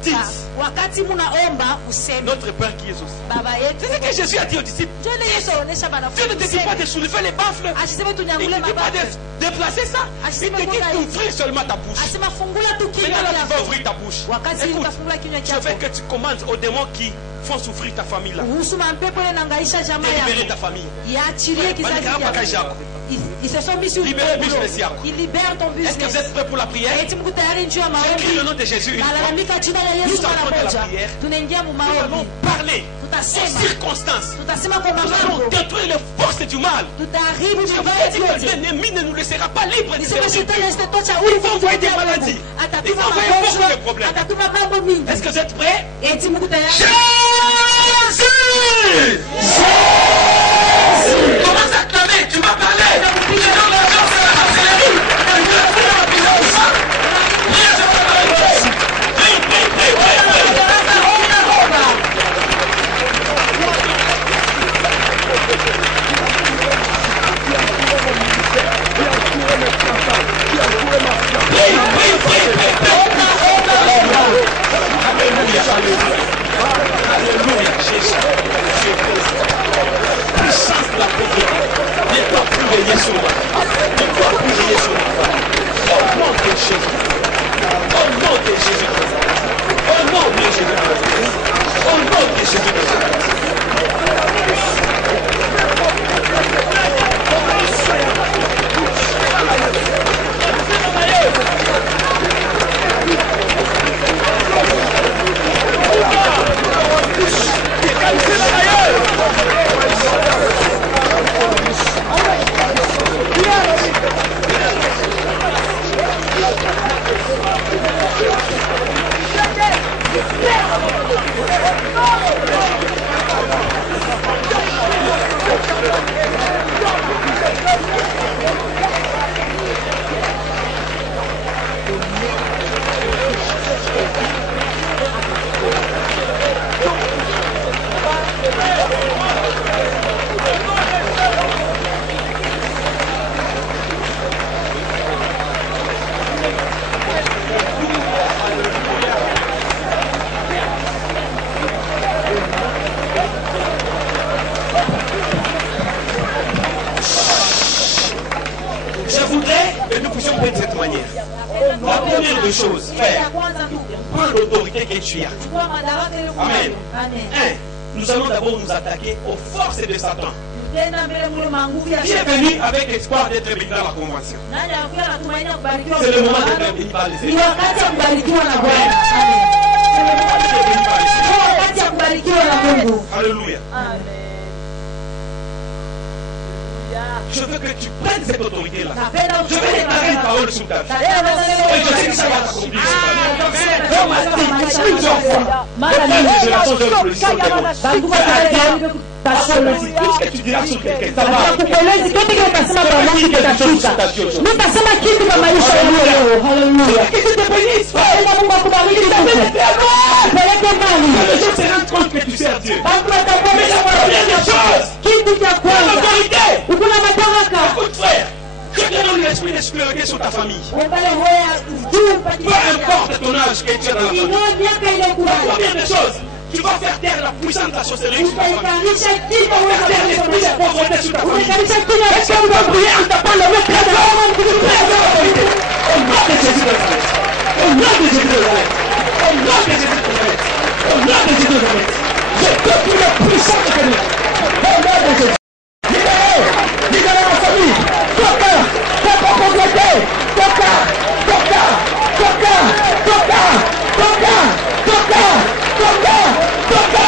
dites Wakati munaomba useme. notre Père qui est aux cieux. Baba yetu. C'est ce que Jésus a dit aux disciples. Njoo ile Yesu anaonesha Dieu ne te dit pas de soulever les baffles. Asiseme Il ne tunyangule te dit pas mabaya. de déplacer ça. Il te dit d'ouvrir seulement ta bouche. Asema fungula tu kinywa Maintenant, tu vas chako. ouvrir ta bouche. Wakati Écoute, utafungula kinywa je veux chako. que tu commandes aux démons qui font souffrir ta famille là. Kuhusu mampepo ile nangaisha De jamaa libérer ta yako. famille. Yaachilie kizazi Bandika mpaka chako. Jacques. Ils se sont mis sur Libérez le business yako. Ils libèrent ton Est-ce que vous business. êtes prêts pour la prière? Eti mko tayari njoo ya J'écris le maombi. nom de Jésus une fois. Nalalamika jina la Yesu Nous mara entrons dans la moja. prière. Tunaingia mu Nous allons maombi. parler aux Tutasema. circonstances. Tutasema kwa Nous allons mambo. détruire les forces du mal. Tutaharibu Je vous ai vibaya dit que vyote. l'ennemi ne nous laissera pas libres de Niseme servir shetani Dieu. asitatocha Il huru va envoyer des kumtumikia maladies. Mungu. Il Atatuma va envoyer beaucoup de magonjwa. problèmes. Atatuma mambo mingi. Est-ce que vous êtes prêts? Eti mko tayari? Jésus! Commence à clamer, tu m'as parlé. Sinon, la chance c'est la sorcellerie. Alléluia, Jésus. Puissance de la prière. Ne doit plus veiller sur moi. Ne doit plus veiller sur moi. Au nom de Jésus. Au nom de Jésus. Au nom de Jésus. Au nom de Jésus. Je voudrais que nous puissions prier de cette manière. La première des choses, frère, prends l'autorité que tu as. Amen. Amen. Nous allons d'abord nous attaquer aux forces de Satan. Tena mbele mule manguvu ya Qui est venu avec l'espoir d'être béni dans la convention. Nani anakuja na tumaini ya kubarikiwa? C'est le moment d'être béni par les Ni Seigneurs. wakati ya kubarikiwa na Bwana. C'est le moment d'être béni par les Ni Seigneurs. wakati ya kubarikiwa na Mungu. Alléluia. Amen. Je veux que tu prennes cette autorité-là. Napenda Je vais déclarer une parole sur ta vie. Et je sais que ça va t'accomplir sur ta vie. On m'a dit plusieurs fois. Notre génération de solution des mots. Tout ce que tu diras sur quelqu'un, ça va. Kukolezi kote kile utasema kwa Mungu kitafika. Nitasema kitu kwa maisha yangu leo. Haleluya. Que tu te bénisses, frère. Ila Mungu akubariki sana. Peleke mbali. Les gens se rendent compte que tu sers Dieu. Watu watakuwa Mais la première des choses, kitu cha kwanza. l'autorité. Ukuna madaraka. Écoute, frère, je viens dans l'esprit de sécurité sur ta famille. Embale hoya dans la famille. Combien de choses? Tu vas faire taire la puissance de la sorcellerie sur ta famille. Tu vas faire taire l'esprit de pauvreté sur ta famille. Est-ce que vous pouvez prier en tapant le maître de l'homme pour nous faire l'autorité? Au nom de Jésus de Nazareth. Au nom de Jésus de Nazareth. Au nom de Jésus de Nazareth. Au nom de Jésus de Nazareth. Je peux plus la puissance de Dieu. Au nom de Jésus. Libérez ma famille. Toka. Toka pauvreté. Toka. Toka. Toka. Toka. Toka. Toka. Toka. Toka.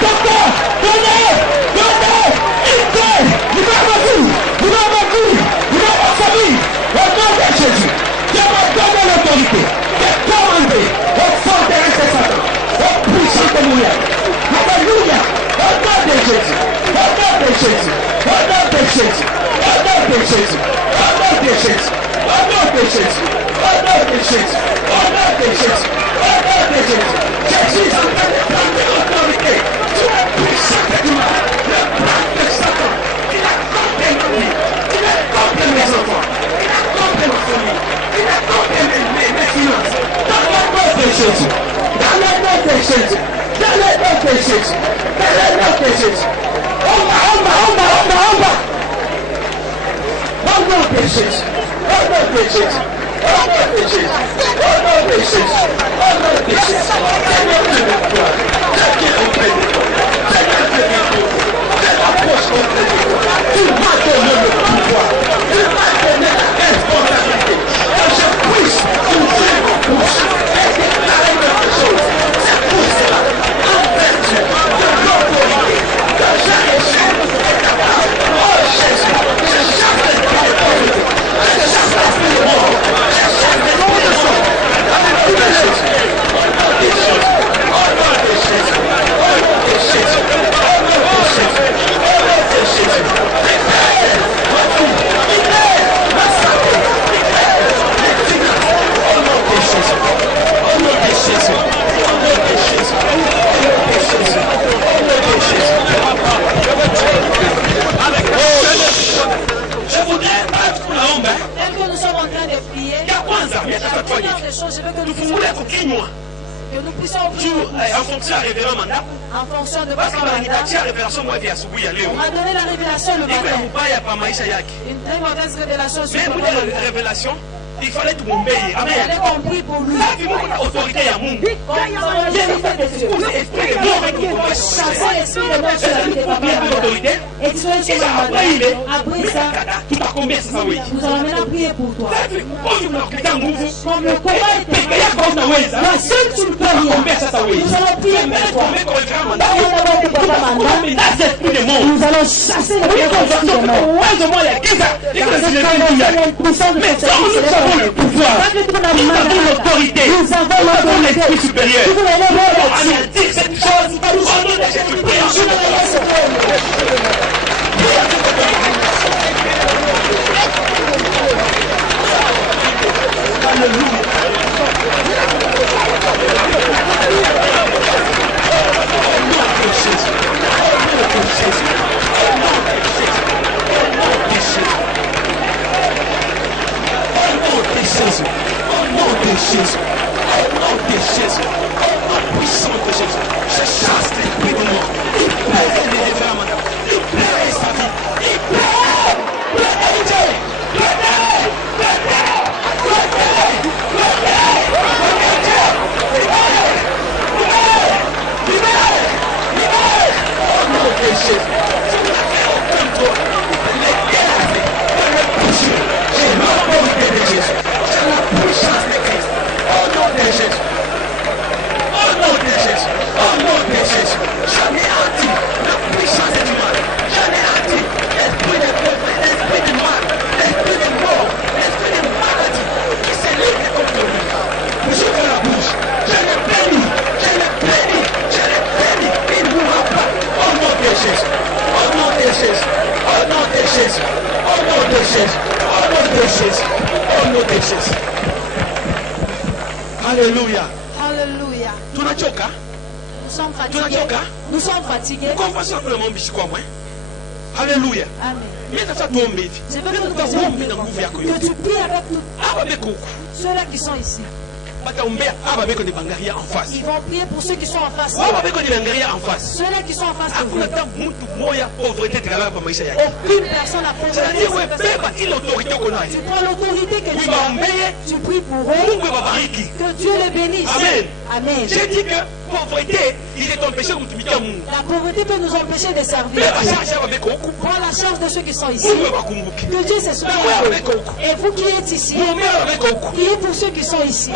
Toka. Donnez. Donnez. Libérez. Libérez ma vie. Libérez ma vie. Libérez ma famille. Au nom de Jésus. Dieu m'a donné l'autorité de commander aux forteresses de Satan, aux puissances démoniaques. Alléluia. Au nom de Jésus. Au nom de Jésus. Au nom de Jésus. Au nom de Jésus. Au nom de Jésus. Au nom de Jésus. Au nom de Jésus. Au nom de Jésus. Au nom de Jésus. Jésus est en train de prendre l'autorité sur la puissance du mal. Le plan de Satan. Il a compté ma vie. Il a compté mes enfants. Il a compté ma famille. Il a compté mes finances. Dans le nom de Jésus. Dans le nom de Jésus. Dans le nom de Jésus. Dans le nom de Jésus. On va. Au nom de Jésus. Au nom de Jésus. Au nom de Jésus. Au nom de Jésus. Au nom de Jésus. Seigneur Dieu de gloire. Seigneur auprès de toi. Seigneur Dieu de gloire. Je m'approche auprès de toi. Tu m'as donné le pouvoir. Tu m'as donné la responsabilité. Que je puisse ouvrir mon bouche et déclarer quelque chose. C'est pour cela, en vertu de l'autorité que j'ai reçue de ta part. Oh Jésus, je chasse l'esprit de pauvreté. Je chasse l'esprit de mort. Je chasse l'esprit de sang. Au nom de Jésus. Au nom de Jésus. Au nom de Jésus. Au nom de Jésus. Au nom de Jésus. Au nom de Jésus. Libère ma vie. Libère ma santé. Libère mes finances. Au nom de Jésus. Au nom de Jésus. Au nom de Jésus. Au nom de Jésus. Au nom de Jésus. Je voudrais battre pour la honte. Dès que nous sommes en train de prier, Ya kwanza, la première des choses, je veux que nous puissions tufungule kukinywa juu ouvrir en fonction ya révérend mandat en fonction de parce votre que mandat. bananipatia révélation moja ya asubuhi ya On leo m'a donné la révélation le iko ya matin. mubaya pa maisha yake Une très mauvaise révélation sur mais le mule matin. révélation il fallait tumwombeye Il fallait amen qu'on prie pour lui. lavi Mungu na autorité ya Mungu esprit de mort avec le combat sur Chasser l'esprit de mort sur la vie de papa et maman. autorité Et tu es sur Sasa le après ile mandat. Après ça, tutakombea sasa wewe nous allons maintenant prier pour toi. lavi huyu unakuletea nguvu Comme le combat est peke yako unaweza toi seul tu le peux rien. tutakombea sasa wewe Nous allons prier mais pour toi. tuombe kwa révérend mandat Avant d'avoir le papa mandat, menace esprit de mort nous allons chasser le esprit de mort. uwezo moja giza iko na siletea juu yake Puissance de mais cette sans nous avons le pouvoir nous avons l'autorité nous avons nous avons l'esprit l'autorité. supérieur Nous voulons aller voir on a dit cette chose au nom de Jésus-Christ. Jésus, au nom de Jésus, au nom de Jésus, au nom puissant de Jésus, je chasse l'esprit de mort, libère les révérends, libère sa vie, libère, au nom de Jésus, tu n'as fait aucun droit, les guerres, le péché, j'ai l'autorité de Jésus. La puissance de Christ, au nom de Jésus, au nom de Jésus, au nom de Jésus, j'en ai hâte la puissance du mal, j'en ai hâte l'esprit de pauvreté, l'esprit du mal, l'esprit de mort, l'esprit de maladie qui se lève contre lui. J'ouvre la bouche, je le bénis, je le bénis, je le bénis, il ne mourra pas, au nom de Jésus, au nom de Jésus, au nom de Jésus, au nom de Jésus, au nom de Jésus, au nom de Jésus. Alléluia. Alléluia. Tunachoka? Nous sommes fatigués. Tunachoka? Nous sommes fatigués. Konfasi kwa maombi kwa mwe. Alléluia. Amen. Mimi nataka tuombe hivi. Je veux que nous Tuombe na nguvu yako que yote. tu pries avec nous, Hapa beko huku. ceux-là qui sont ici. Ils vont prier pour ceux qui sont en face. Ceux-là qui sont en face de vous. Aucune personne n'a pauvreté. Tu prends l'autorité que tu as. Tu pries pour eux. Que Dieu les bénisse. Amen. Amen. J'ai dit que pauvreté, il est empêché de me dire. La pauvreté peut nous empêcher de servir. Prends la charge de ceux qui sont ici. Que Dieu se souvient. Et vous qui êtes ici, priez pour ceux qui sont ici.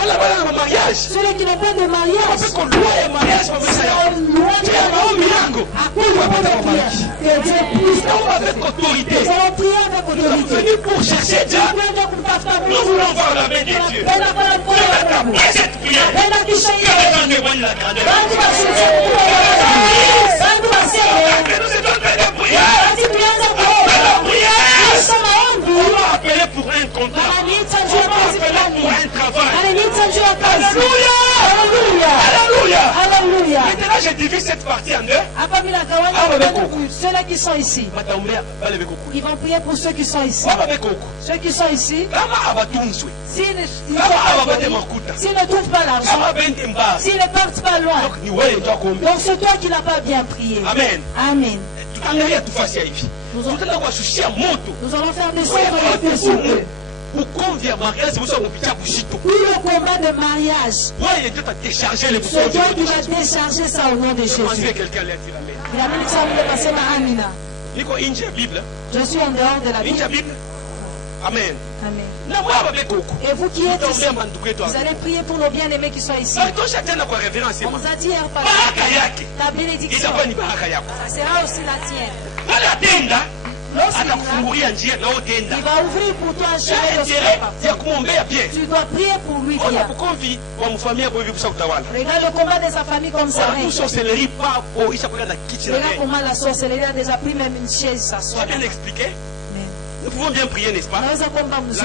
Ceux qui n'ont pas de mariage. Que Dieu puisse. Avec autorité. Nous allons prier avec autorité. Nous sommes venus pour chercher Dieu. Nous voulons voir la main de Dieu. Après cette prière, que les gens témoignent la grandeur. Nous sommes en train de prier. On va appeler pour un contrat. On va appeler pour un travail. Alléluia. Alléluia. Maintenant, je divise cette partie en deux. Ceux-là qui sont ici, ils vont prier pour ceux qui sont ici. Ceux qui sont ici, s'ils ne trouvent pas l'argent, s'ils ne partent pas loin, donc c'est toi qui n'as pas bien prié. Amen. Amen. Nous allons faire des choses dans le feu. Pour le combat de mariage, c'est toi qui vas décharger ça au nom de Jésus. Il a mis ça de passer ma Amina. Je suis en dehors de la Bible. Amen. Amen. Et vous qui êtes ici, vous allez prier pour nos bien-aimés qui sont ici. On nous a dit hier par ta bénédiction. Ça sera aussi la tienne. Il va ouvrir pour toi un chemin. Tu dois prier pour lui bien. Regarde le combat de sa famille comme ça. Regarde comment la sorcellerie a déjà pris même une chaise s'asseoir. Nous pouvons bien prier, n'est-ce pas? La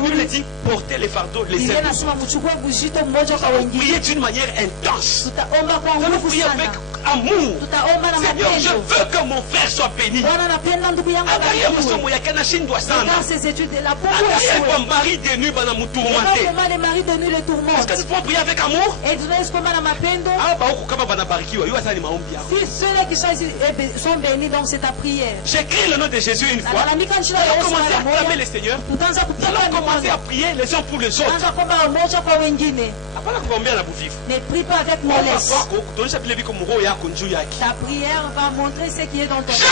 Bible dit porter les fardeaux, les prier d'une manière intense. Nous prier avec amour. Seigneur, je veux que mon frère soit béni. Mon mari de nuit va nous tourmenter. Est-ce que nous pouvons prier avec amour? Si ceux-là qui sont bénis, donc c'est ta prière. J'écris le nom de Jésus une fois. Commencez à acclamer le Seigneur. Nous allons commencer à prier les uns pour les autres. Combien la bouffe? Ne prie pas avec mollesse. Ta prière va montrer ce qui est dans ton cœur.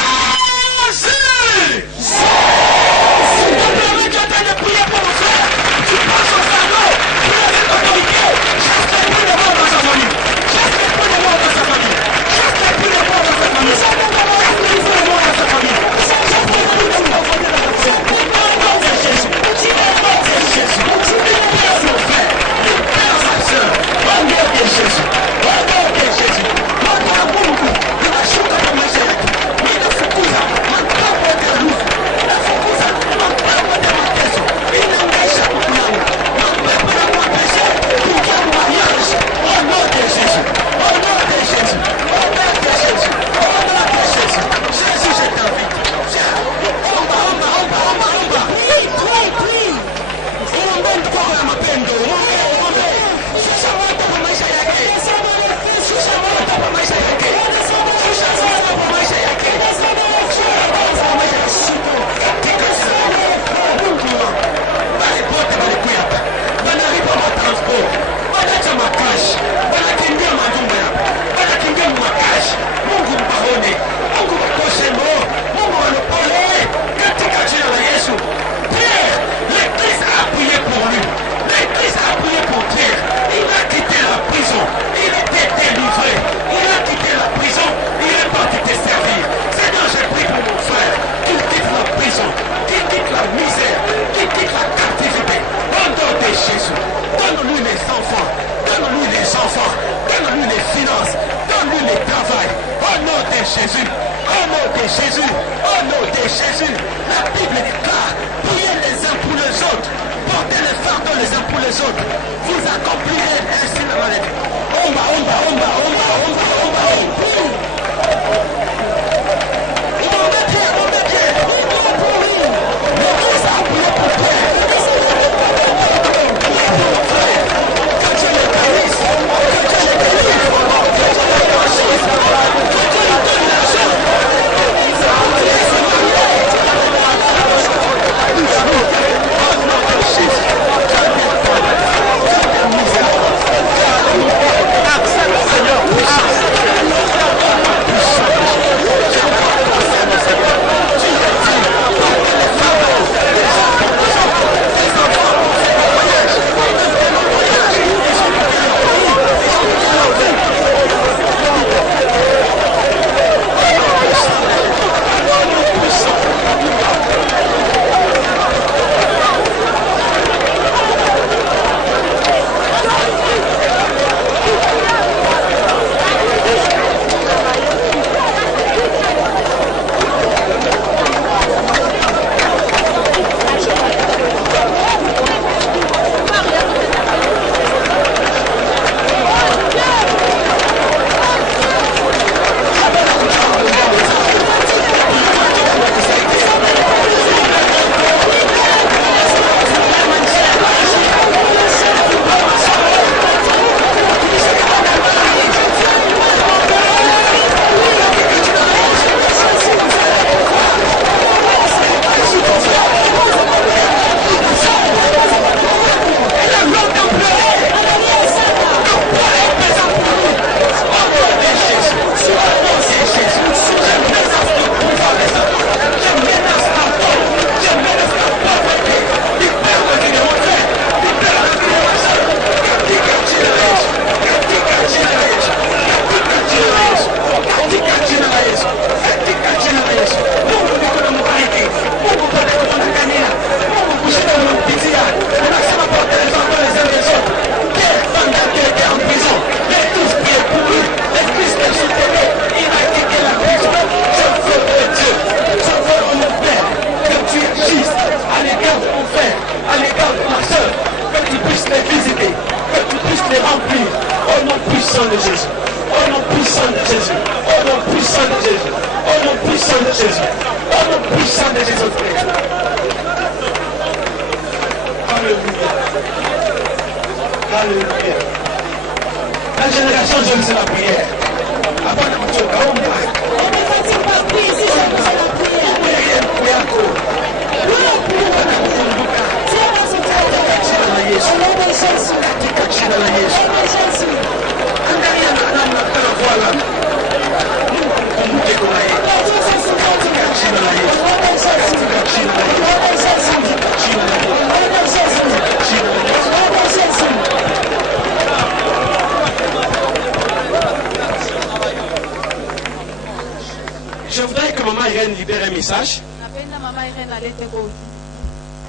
Je voudrais que Maman Irène libère un message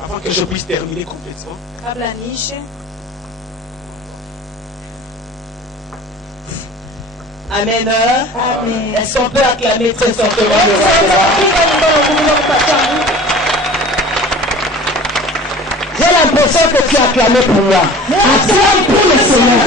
avant que je puisse terminer complètement. Amen. Amen. Est-ce qu'on peut acclamer très fortement le roi? J'ai l'impression que tu as acclamé pour moi. Acclame pour le Seigneur.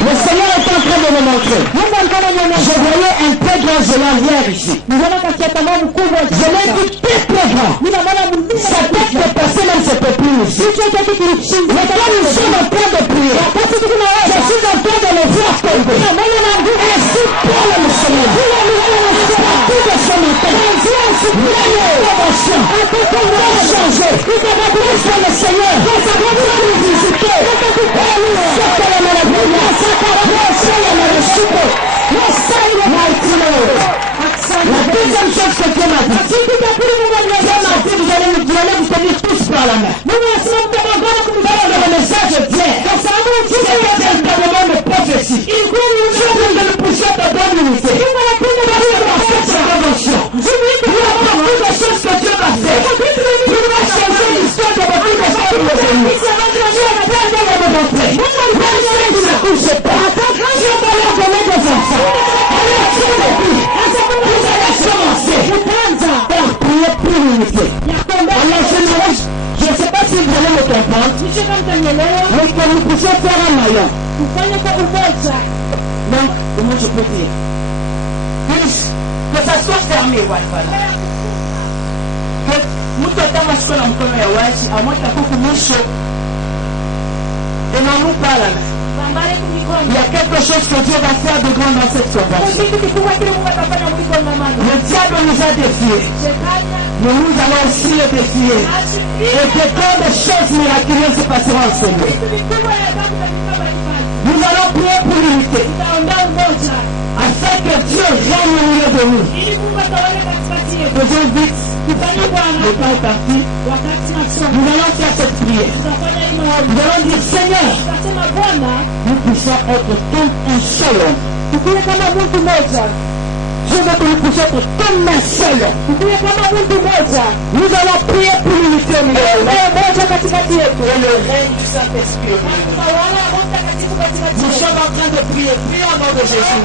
Le Seigneur est en train de me montrer. Je voyais un très grand géant hier ici. Je l'ai vu très très grand. Sa tête dépassait même ses paupières ici. Maintenant nous sommes en train de prier. Je suis en train de le voir tomber. Ainsi parle le Seigneur. Tout de ce matin. L'intervention va changer. Parce que le Seigneur va nous visiter. La deuxième chose que Dieu m'a dit, vous allez vous tenir tous par la main. Le message est clair. C'est véritablement une prophétie. Je vais nous pousser de bonne unité. Il y a beaucoup de choses que Dieu va faire. Il va changer l'histoire de beaucoup de choses. Je ne sais pas si vous allez me comprendre, mais que nous puissions faire un maillon. Donc, comment je peux dire? Que ça soit fermé, voilà. Que nous tentons à ce que l'on connaît, à moins que nous pas là. Il y a quelque chose que Dieu va faire de grand dans cette soirée. Le diable nous a défiés. Mais nous allons aussi le défier. Et de grandes choses miraculeuses se passeront en ce lieu. Nous allons prier pour l'unité. Afin que Dieu règne au milieu de nous. Faisons vite. Le temps est parti. Nous allons faire cette prière. Nous allons dire, Seigneur, nous puissions être comme un seul homme. Je veux que nous puissions être comme un seul homme. Nous allons prier pour l'unité au milieu. Et le règne du Saint-Esprit. Nous sommes en train de prier. Prions au nom de Jésus.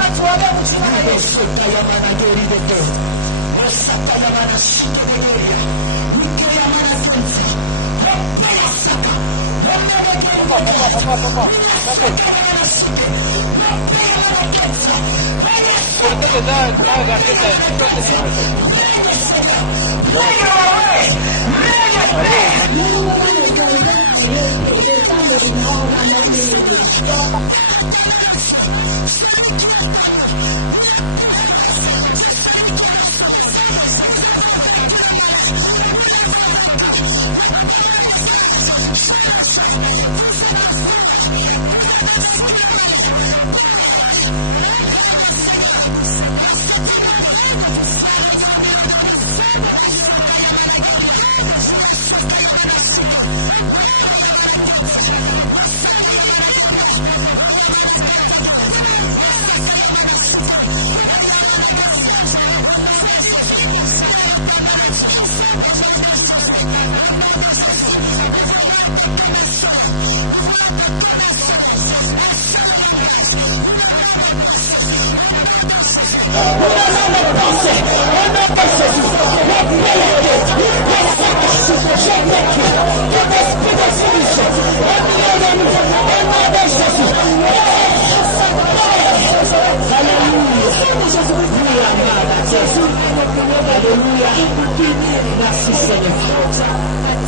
Merci Seigneur.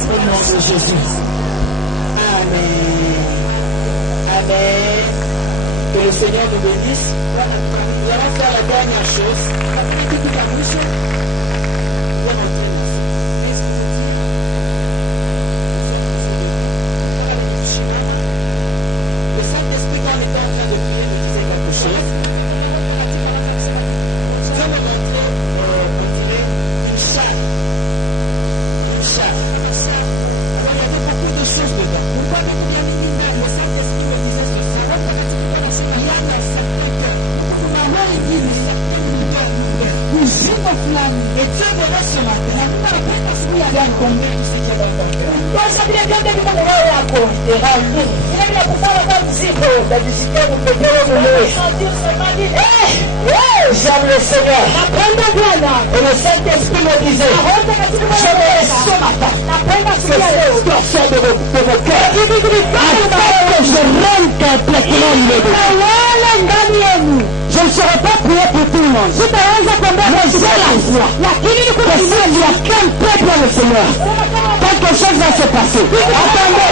Au nom de Jésus. Amen. Amen. Que le Seigneur nous bénisse. Nous allons faire la dernière chose. Basi vile vyote viko kwa roho yako. Vile vile kufanya kama mzigo. Najisikia kupepea mwenyewe. J'aime le Seigneur. Napenda Bwana. Et le Saint-Esprit me disait. Je me laisse ce matin. Napenda sikia leo. Situation de vos cœurs. Afin que je rentre complètement libre. Wala ndani yenu. Je ne serai pas prié pour tout le monde. Mais j'ai la foi. Que s'il y a qu'un peuple le Seigneur, quelque chose va se passer. Attendez.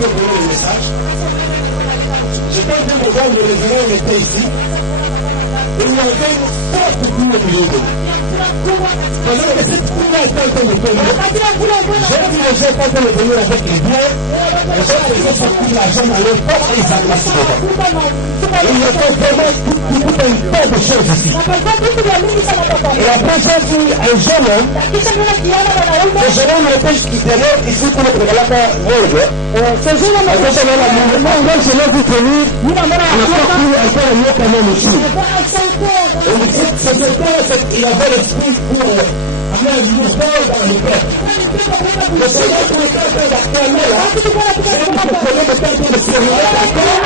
peut donner le message. Je pense que les gens de l'événement étaient ici. Et il y avait une forte cour au milieu de nous. Pendant que cette cour-là était en train de tomber, j'ai vu les gens quand on est venu avec les biens, les gens faisaient sortir l'argent dans leur poche et ils s'agrassaient dedans. Et il y avait vraiment tout un tas de choses ici. Et après j'ai vu un jeune homme, le jeune homme était ici pour le prégalaka Rogue. Ce jeune homme était dans la mouvement, donc je l'ai vu venir, on a pas pu encore mieux quand même ici. Il avait l'esprit pour amener un mouvement dans le peuple. Le Seigneur pour le peuple actuellement là, c'est pour connaître le peuple de Seigneur encore.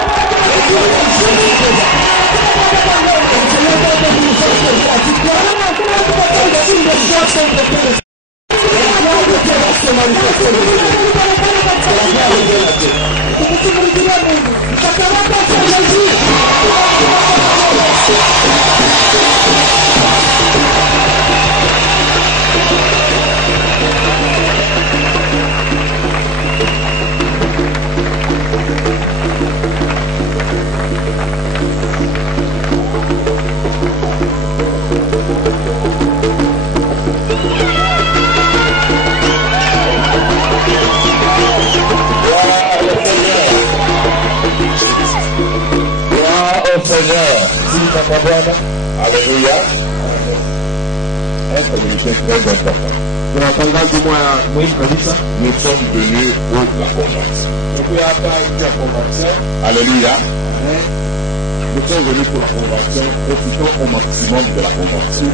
Alléluia. Un communiqué très important. Nous sommes venus pour la convention. Alléluia. Nous sommes venus pour la convention, profitons au maximum de la convention.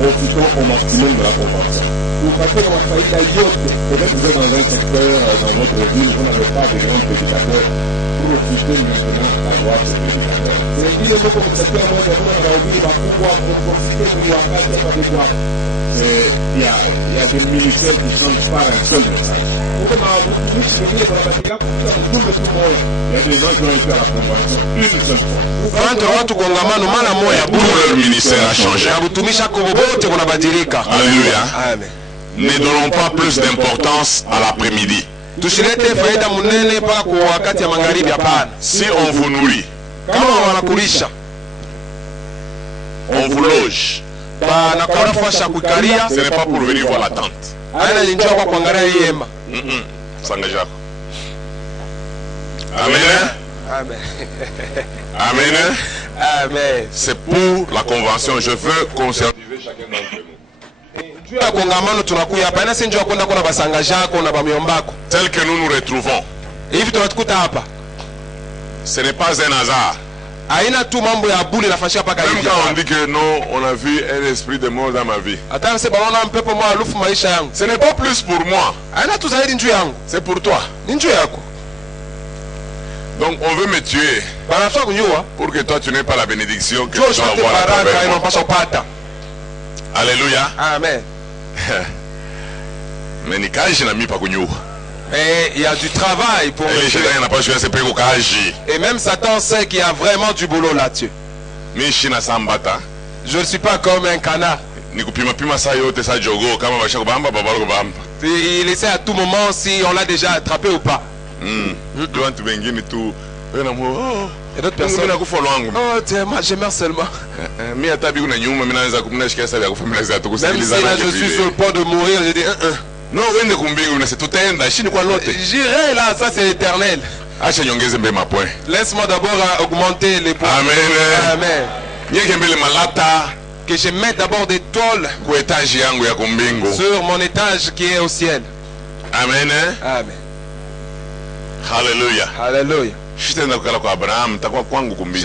Profitons au maximum de la convention. Peut-être vous êtes dans un secteur, dans votre ville, vous n'avez pas de grands prédicateurs. Profitez maintenant d'avoir ce prédicateur. Il y a des ministères qui sont par un seul message. Il y a des gens qui ont été à la convention une seule fois. Tout leur ministère a changé. Alléluia. Ne donnons pas plus d'importance à l'après-midi. Si on vous nourrit, on vous loge, ce n'est pas pour venir voir la tente. S'engager. Amen. Amen. Amen. Amen. C'est pour la convention. Je veux conscientiser chacun d'entre nous. Tel que nous nous retrouvons, ce n'est pas un hasard. Même quand on dit que non, on a vu un esprit de mort dans ma vie, ce n'est pas plus pour moi, c'est pour toi. Donc on veut me tuer pour que toi tu n'aies pas la bénédiction que tu dois avoir à travers moi. Alléluia. Amen. Mais ni kaji na mi pa kunyu. Mais il y a du travail pour les gens n'a pas joué c'est pas kaji. Et même Satan sait qu'il y a vraiment du boulot là-dessus. Mais shina sambata. Je ne suis pas comme un canard. Ni kupima pima sa yote sa jogo kama basha kubamba babalo kubamba. Il essaie à tout moment si on l'a déjà attrapé ou pas. Tu vas te bengini tout. Et d'autres personnes. Oh, j'aimerais seulement. Même si là je suis sur le point de mourir, je dis non, j'irai là, ça c'est éternel. Laisse-moi d'abord augmenter les points. Amen. Que je mette d'abord des tôles sur mon étage qui est au ciel. Amen. Amen. Alléluia. Alléluia. Je ne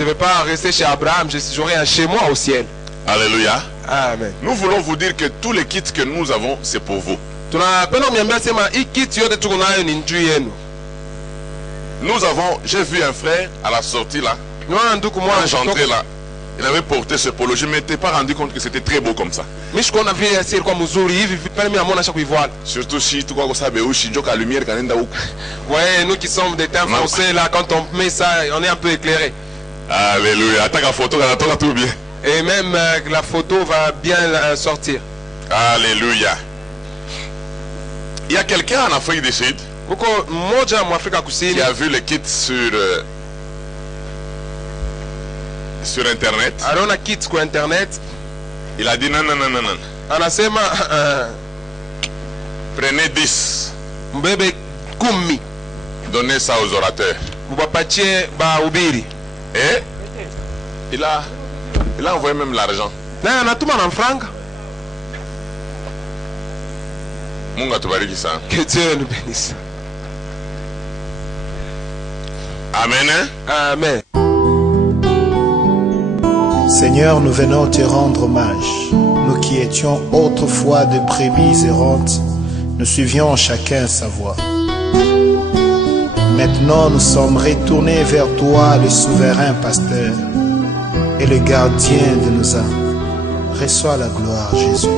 vais pas rester chez Abraham, j'aurai un chez moi au ciel. Alléluia. Amen. Nous voulons vous dire que tous les kits que nous avons, c'est pour vous. Nous avons, j'ai vu un frère à la sortie là, quand j'entrais là, il avait porté ce polo, je ne m'étais pas rendu compte que c'était très beau comme ça. Surtout si tu crois que ça la lumière quand ouais, nous qui sommes des teints foncés là, quand on met ça, on est un peu éclairé. Alléluia. La photo, tout bien. Et même la photo va bien sortir. Alléluia. Il y a quelqu'un en Afrique du Sud qui a vu le kit sur internet. Il a dit non. Prenez 10. Donnez ça aux orateurs. Et il a envoyé même l'argent. Que Dieu nous bénisse. Amen. Amen. Seigneur, nous venons te rendre hommage. Nous qui étions autrefois de brebis errantes, nous suivions chacun sa voie. Maintenant, nous sommes retournés vers toi, le souverain pasteur et le gardien de nos âmes. Reçois la gloire, Jésus.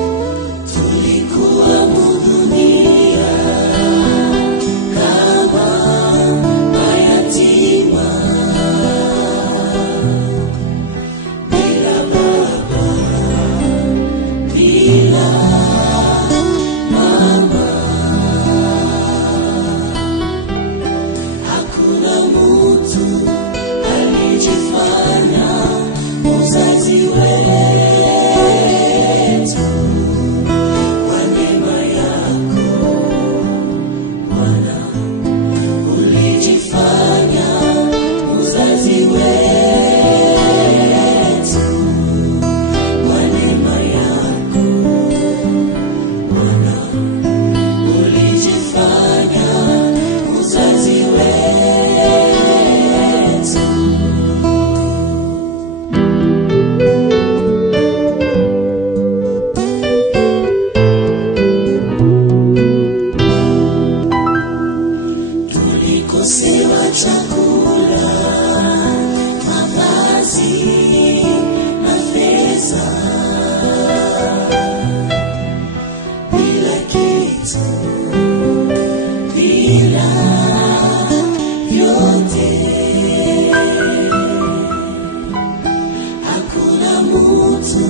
Hakuna mtu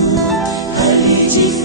alijifanya